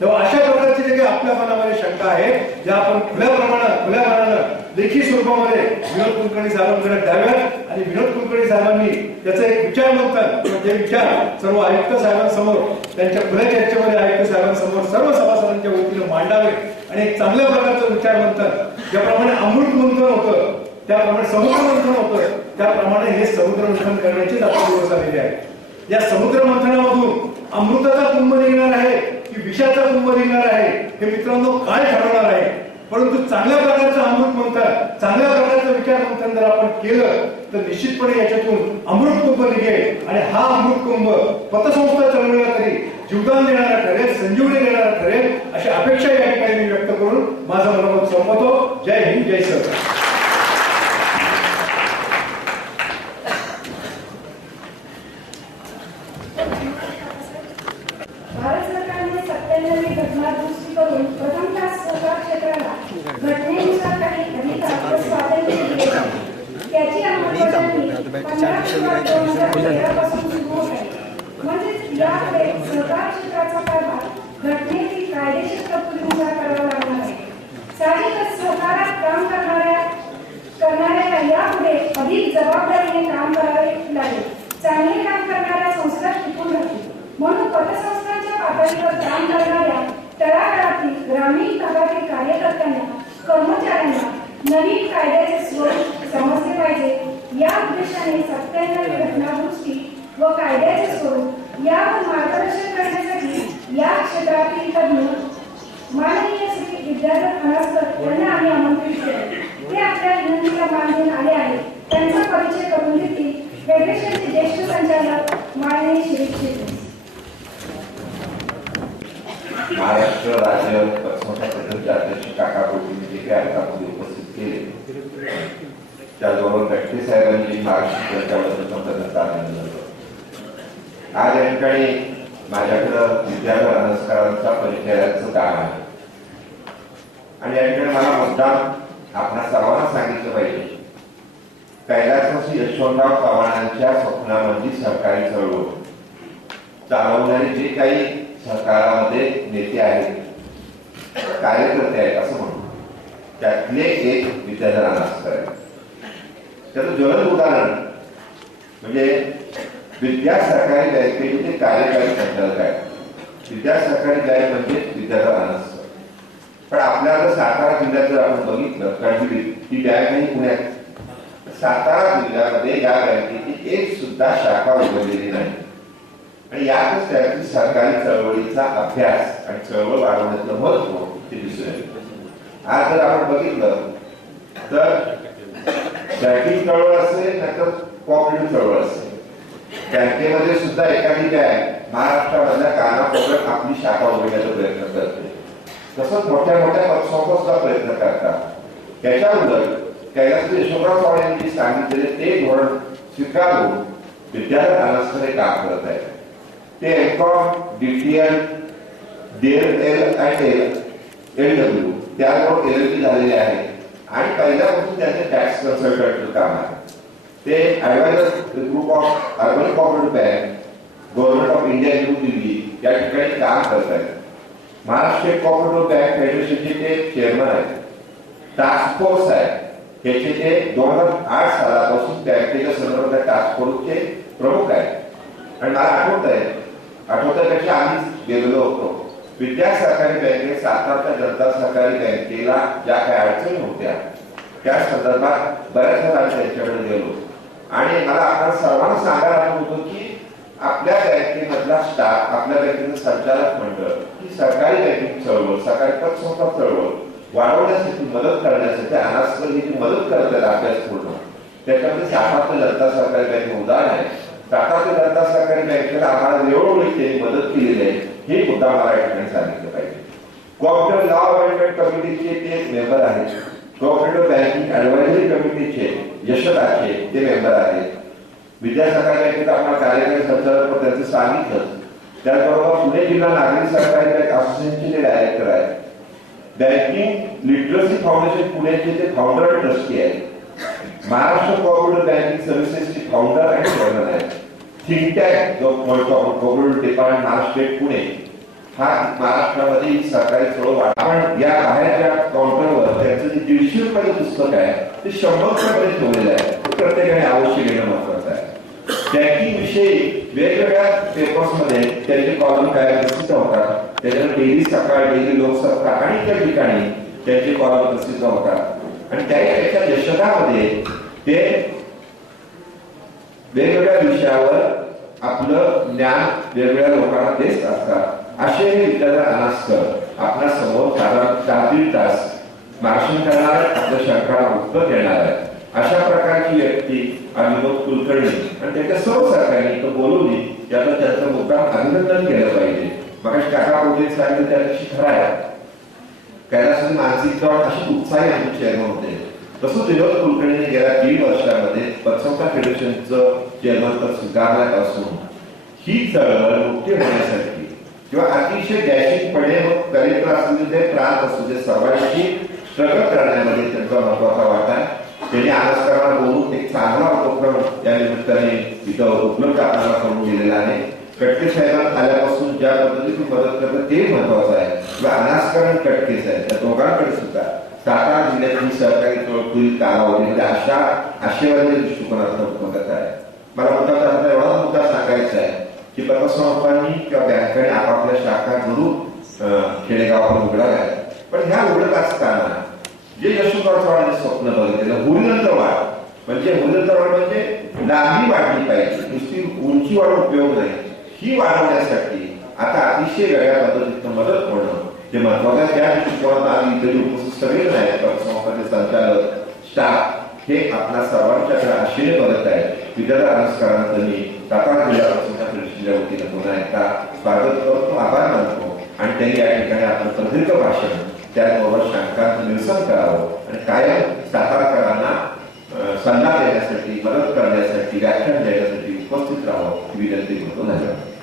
तेव्हा अशा प्रकारचे जे काही आपल्या मनामध्ये शंका आहेत ज्या आपण खुल्या मनानं लेखी स्वरूपामध्ये विनोद कुलकर्णी साहेबांकडे द्याव्यात आणि विनोद कुलकर्णी साहेबांनी त्याचं एक विचार मंथन म्हणजे विचार सर्व आयुक्त साहेबांसमोर त्यांच्या खुल्या चर्चेमध्ये आयुक्त साहेबांसमोर सर्व सभासदांच्या वतीने मांडावे आणि एक चांगल्या प्रकारचं विचार मंथन ज्याप्रमाणे अमृत मंथन होतं त्याप्रमाणे समुद्र मंथन होतं त्याप्रमाणे हे समुद्र मंथन करण्याचेच आपले दिवस आलेले आहेत. या समुद्र मंथनामधून अमृताचा कुंभ निघणार आहे की विषाचा कुंभ निघणार आहे हे मित्रांनो काय ठरवणार आहे. परंतु चांगल्या प्रकारचं अमृत मंथन, चांगल्या प्रकारचं विचार मंथन जर आपण केलं तर निश्चितपणे याच्यातून अमृत कुंभ निघेल आणि हा अमृत कुंभ पतसंस्था चळवळीला तरी जीवदान देणारा ठरेल, संजीवनी देणारा ठरेल अशी अपेक्षा या ठिकाणी मी व्यक्त करून माझा मनोगत संपवतो. जय हिंद, जय सरकार. 15 पासून सुरू होत आहे. म्हणजेच याकडे सहकार क्षेत्राचा कारभार घटनेतील कायदेशीर तरतुदीनुसार करावा लागणार आहे. साहजिकच सहकारात काम करणाऱ्या यापुढे अधिक जबाबदारीने काम करावे लागेल. चांगले काम करणाऱ्या संस्था टिकून राहतील. म्हणून पतसंस्थांच्या पातळीवर काम करणाऱ्या तळागाळातील ग्रामीण भागातील कार्यकर्त्यांना, कर्मचाऱ्यांना नवीन कायद्याचे स्वरूप समजले पाहिजे. या उद्देशाने 97 घटना दुरुस्ती व कायद्याचे स्वरूप यावर मार्गदर्शन करण्यासाठी या क्षेत्रातील तज्ञ माननीय श्री विद्याधर हणासकर यांना आम्ही आमंत्रित केले. ते आपल्या विनंतीला मान देऊन आले आहेत. त्यांचा परिचय करून देतील फेडरेशनचे ज्येष्ठ संचालक माननीय श्री शेट्टी. महाराष्ट्र राज्य पतसंस्था संघटनेचे अध्यक्ष काका पाटील जे काही आता उपस्थित केले, त्याचबरोबर गट्टे साहेबांनी महाराष्ट्र पतसंस्थेचा आनंद झाला. आज या ठिकाणी माझ्याकडं विद्याधर हणासकरांचा परिचयाचं काम आहे आणि या ठिकाणी मला मुद्दाम आपणा सर्वांना सांगितलं पाहिजे, कैलासवासी यशवंतराव चव्हाणांच्या स्वप्नामधली सहकारी चळवळ चालवणारे जे काही सहकारामध्ये नेते आहेत, कार्यकर्ते आहेत असं म्हणून, त्यातले एक विद्याधर हणासकर आहे. त्याचं ज्वलंत उदाहरण म्हणजे विद्या सहकारी बँकेचे ते कार्यकारी संचालक आहेत. विद्या सहकारी बँक म्हणजे विद्याधर हणासकर. पण आपल्याला सातारा जिल्ह्यात जर आपण बघितलं, कारण ती बँक नाही पुण्यात, सातारा जिल्ह्यामध्ये या बँकेची एक सुद्धा शाखा उघडलेली नाही आणि यातच त्याची सरकारी चळवळीचा अभ्यास आणि चळवळ वाढवण्याचं महत्व ते दिसून येतं. आज जर आपण बघितलं तर बँकिंग चळवळ असेल नाहीतर कोऑपरेटिव्ह चळवळ असेल, बँकेमध्ये सुद्धा एखादी बँक महाराष्ट्रामधल्या कानाकोपऱ्यात आपली शाखा उघडण्याचा प्रयत्न करते. तसंच मोठ्या मोठ्या पतसंस्था सुद्धा प्रयत्न करतात. त्याच्या उलट कैलासवासी यशवंतराव चव्हाण यांनी सांगितलेले ते धोरण स्वीकारून विद्याधर हणासकर काम करत आहेत. ते एमकॉम, DTL, DLL आणि LW त्याबरोबर LLB झालेले आहेत आणि पहिल्यापासून त्यांचे टॅक्स कन्सल्टंटचं काम आहे. ते adviser group of urban cooperative bank, government of India New Delhi या ठिकाणी काम करत आहेत. महाराष्ट्र स्टेट कोऑपरेटिव्ह बँक फेडरेशनचे ते चेअरमन आहेत. टास्क फोर्स आहे त्याचे ते 2008 सालापासून बँकेच्या संदर्भात टास्क फोर्सचे प्रमुख आहेत. आणि मला आठवतपेक्षा आम्ही गेलेलो होतो. विद्या सहकारी बँकेत सातारच्या जनता सहकारी बँकेला ज्या काही अडचणी होत्या त्या संदर्भात बऱ्याच वेळा आम्ही त्यांच्याकडे गेलो आणि मला आपल्याला सर्वांना सांगायला आठवत होतं की आपल्या बँकेमधला स्टाफ, आपल्या बँकेचं संचालक मंडळ ही सरकारी बँकिंग चळवळ, सरकारी पतसंस्था चळवळ वाढवण्यासाठी मदत करण्यासाठी हणासकर ही मदत करतात अभ्यासपूर्ण. त्याच्यामध्ये सातारच्या जनता सहकारी बँक उदाहरण आहे. सातारच्या जनता सहकारी बँकेला आम्हाला वेळोवेळी त्यांनी मदत केलेली आहे हे मुद्दा मला या ठिकाणी सांगितलं पाहिजे. कोऑपरेटिव्ह लॉ अमेंडमेंट कमिटीचे ते मेंबर आहेत. कोऑपरेटिव्ह बँकिंग ऍडव्हायझरी कमिटीचे यशदाचे ते मेंबर आहेत. विद्या सहकारी बँकेचा आपण कार्यकारी संचालक त्यांचं सांगितलं. त्याचबरोबर पुणे जिल्हा नागरी सहकारी बँक असोसिएशनचे ते डायरेक्टर आहेत. बँकिंग लिटरसी फाउंडेशन पुण्याचे ते फाउंडर आणि ट्रस्टी आहेत. महाराष्ट्र कोऑपरेटिव्ह बँकिंग सर्व्हिसेसचे फाउंडर आणि चेअरमन आहेत. थिंक टँक जो कोऑपरेटिव्ह डिपार्टमेंट महाराष्ट्र पुणे हा महाराष्ट्रामध्ये ही सरकारी चळवळ आपण या बाहेरच्या काउंटरवर त्याचं जे 150 रुपयाचं पुस्तक आहे ते 100 रुपयापर्यंत ठेवलेलं आहे. प्रत्येकाने आवश्यक घेणं महत्वाचं आहे. बँकिंग विषयी वेगवेगळ्या पेपर्समध्ये त्यांचे कॉलम तयार प्रसिद्ध होतात. त्याच्यानंतर डेली सकाळ, डेली लोकसत्ता आणि इतर ठिकाणी त्यांचे कॉलम प्रसिद्ध होतात आणि त्यापेक्षा यशदामध्ये ते वेगवेगळ्या विषयावर आपलं ज्ञान वेगवेगळ्या लोकांना देत असतात. असे हे विद्याधर हणासकर आपल्या समोर साधारण 4-3 तास भाषण करणार, आपल्या शंकाला उत्तर देणार आहे. अशा प्रकारची व्यक्ती विनोद कुलकर्णी आणि त्याच्या सर्व सरकारने तो बोलवली त्याचं त्यांचं मुद्दाम अभिनंदन केलं पाहिजे. मग काका पाटील सांगितलं त्याच्याशी खरं आहे. कैलासवासी मानसिक तौर अशी उत्साही आमचे चेअरमन होते. तसंच विनोद कुलकर्णीने गेल्या 1.5 वर्षामध्ये पतसंस्था फेडरेशनचं चेअरमन पद स्वीकारल्यापासून ही चळवळ मुक्ती होण्यासाठी किंवा अतिशय डॅशिंगपणे करिअर असू दे, प्रांत असू दे, सर्वांशी स्ट्रगल करण्यामध्ये त्यांचा महत्वाचा वाटा आहे. त्यांनी हणासकरांना बोलून एक चांगला उपक्रम या निमित्ताने कटके साहेबांना आल्यापासून ज्या पद्धतीने मदत करतात ते महत्वाचं आहे किंवा अनास्करण कटके साहेब त्या दोघांकडे सुद्धा सातारा जिल्ह्यातील सहकारी चळवळीतील कालावधीमध्ये अशा आशेवादी दृष्टिकोनातून मदत आहे. मला मुद्दा एवढा मुद्दा सांगायचा आहे की पतसंस्थांनी किंवा बँकांनी आपापल्या शाखा जरूर खेडेगावावर उघडाव्या, पण ह्या उघडत असताना जे यशवंतराव चव्हाणांनी स्वप्न बघितलेलं हुलनंतर वाढ म्हणजे लांबी वाढली पाहिजे, नुसती उंची वाढ उपयोग नाही, ही वाढवण्यासाठी आता अतिशय वेगळ्या पद्धतीनं मदत होणं हे महत्वाचं आहे. त्या दृष्टिकोनात आम्ही इथे उपस्थित सगळे नाही पतसंस्थांचे संचालक स्टाफ हे आपल्या सर्वांच्याकडे आशेने बघत आहेत. विद्यार्थी अनुस्कारांनी सातारा जिल्हा पतसंस्था परिषदेच्या वतीनं पुन्हा एकदा स्वागत करतो, आभार मानतो आणि त्यांनी या ठिकाणी आपण प्रदीर्घ भाषण त्याचबरोबर शंकांचं निरसन करावं आणि कायम साताराकरांना सल्ला देण्यासाठी, मदत करण्यासाठी, व्याख्यान देण्यासाठी उपस्थित राहावं ही विनंती करतो. धन्यवाद.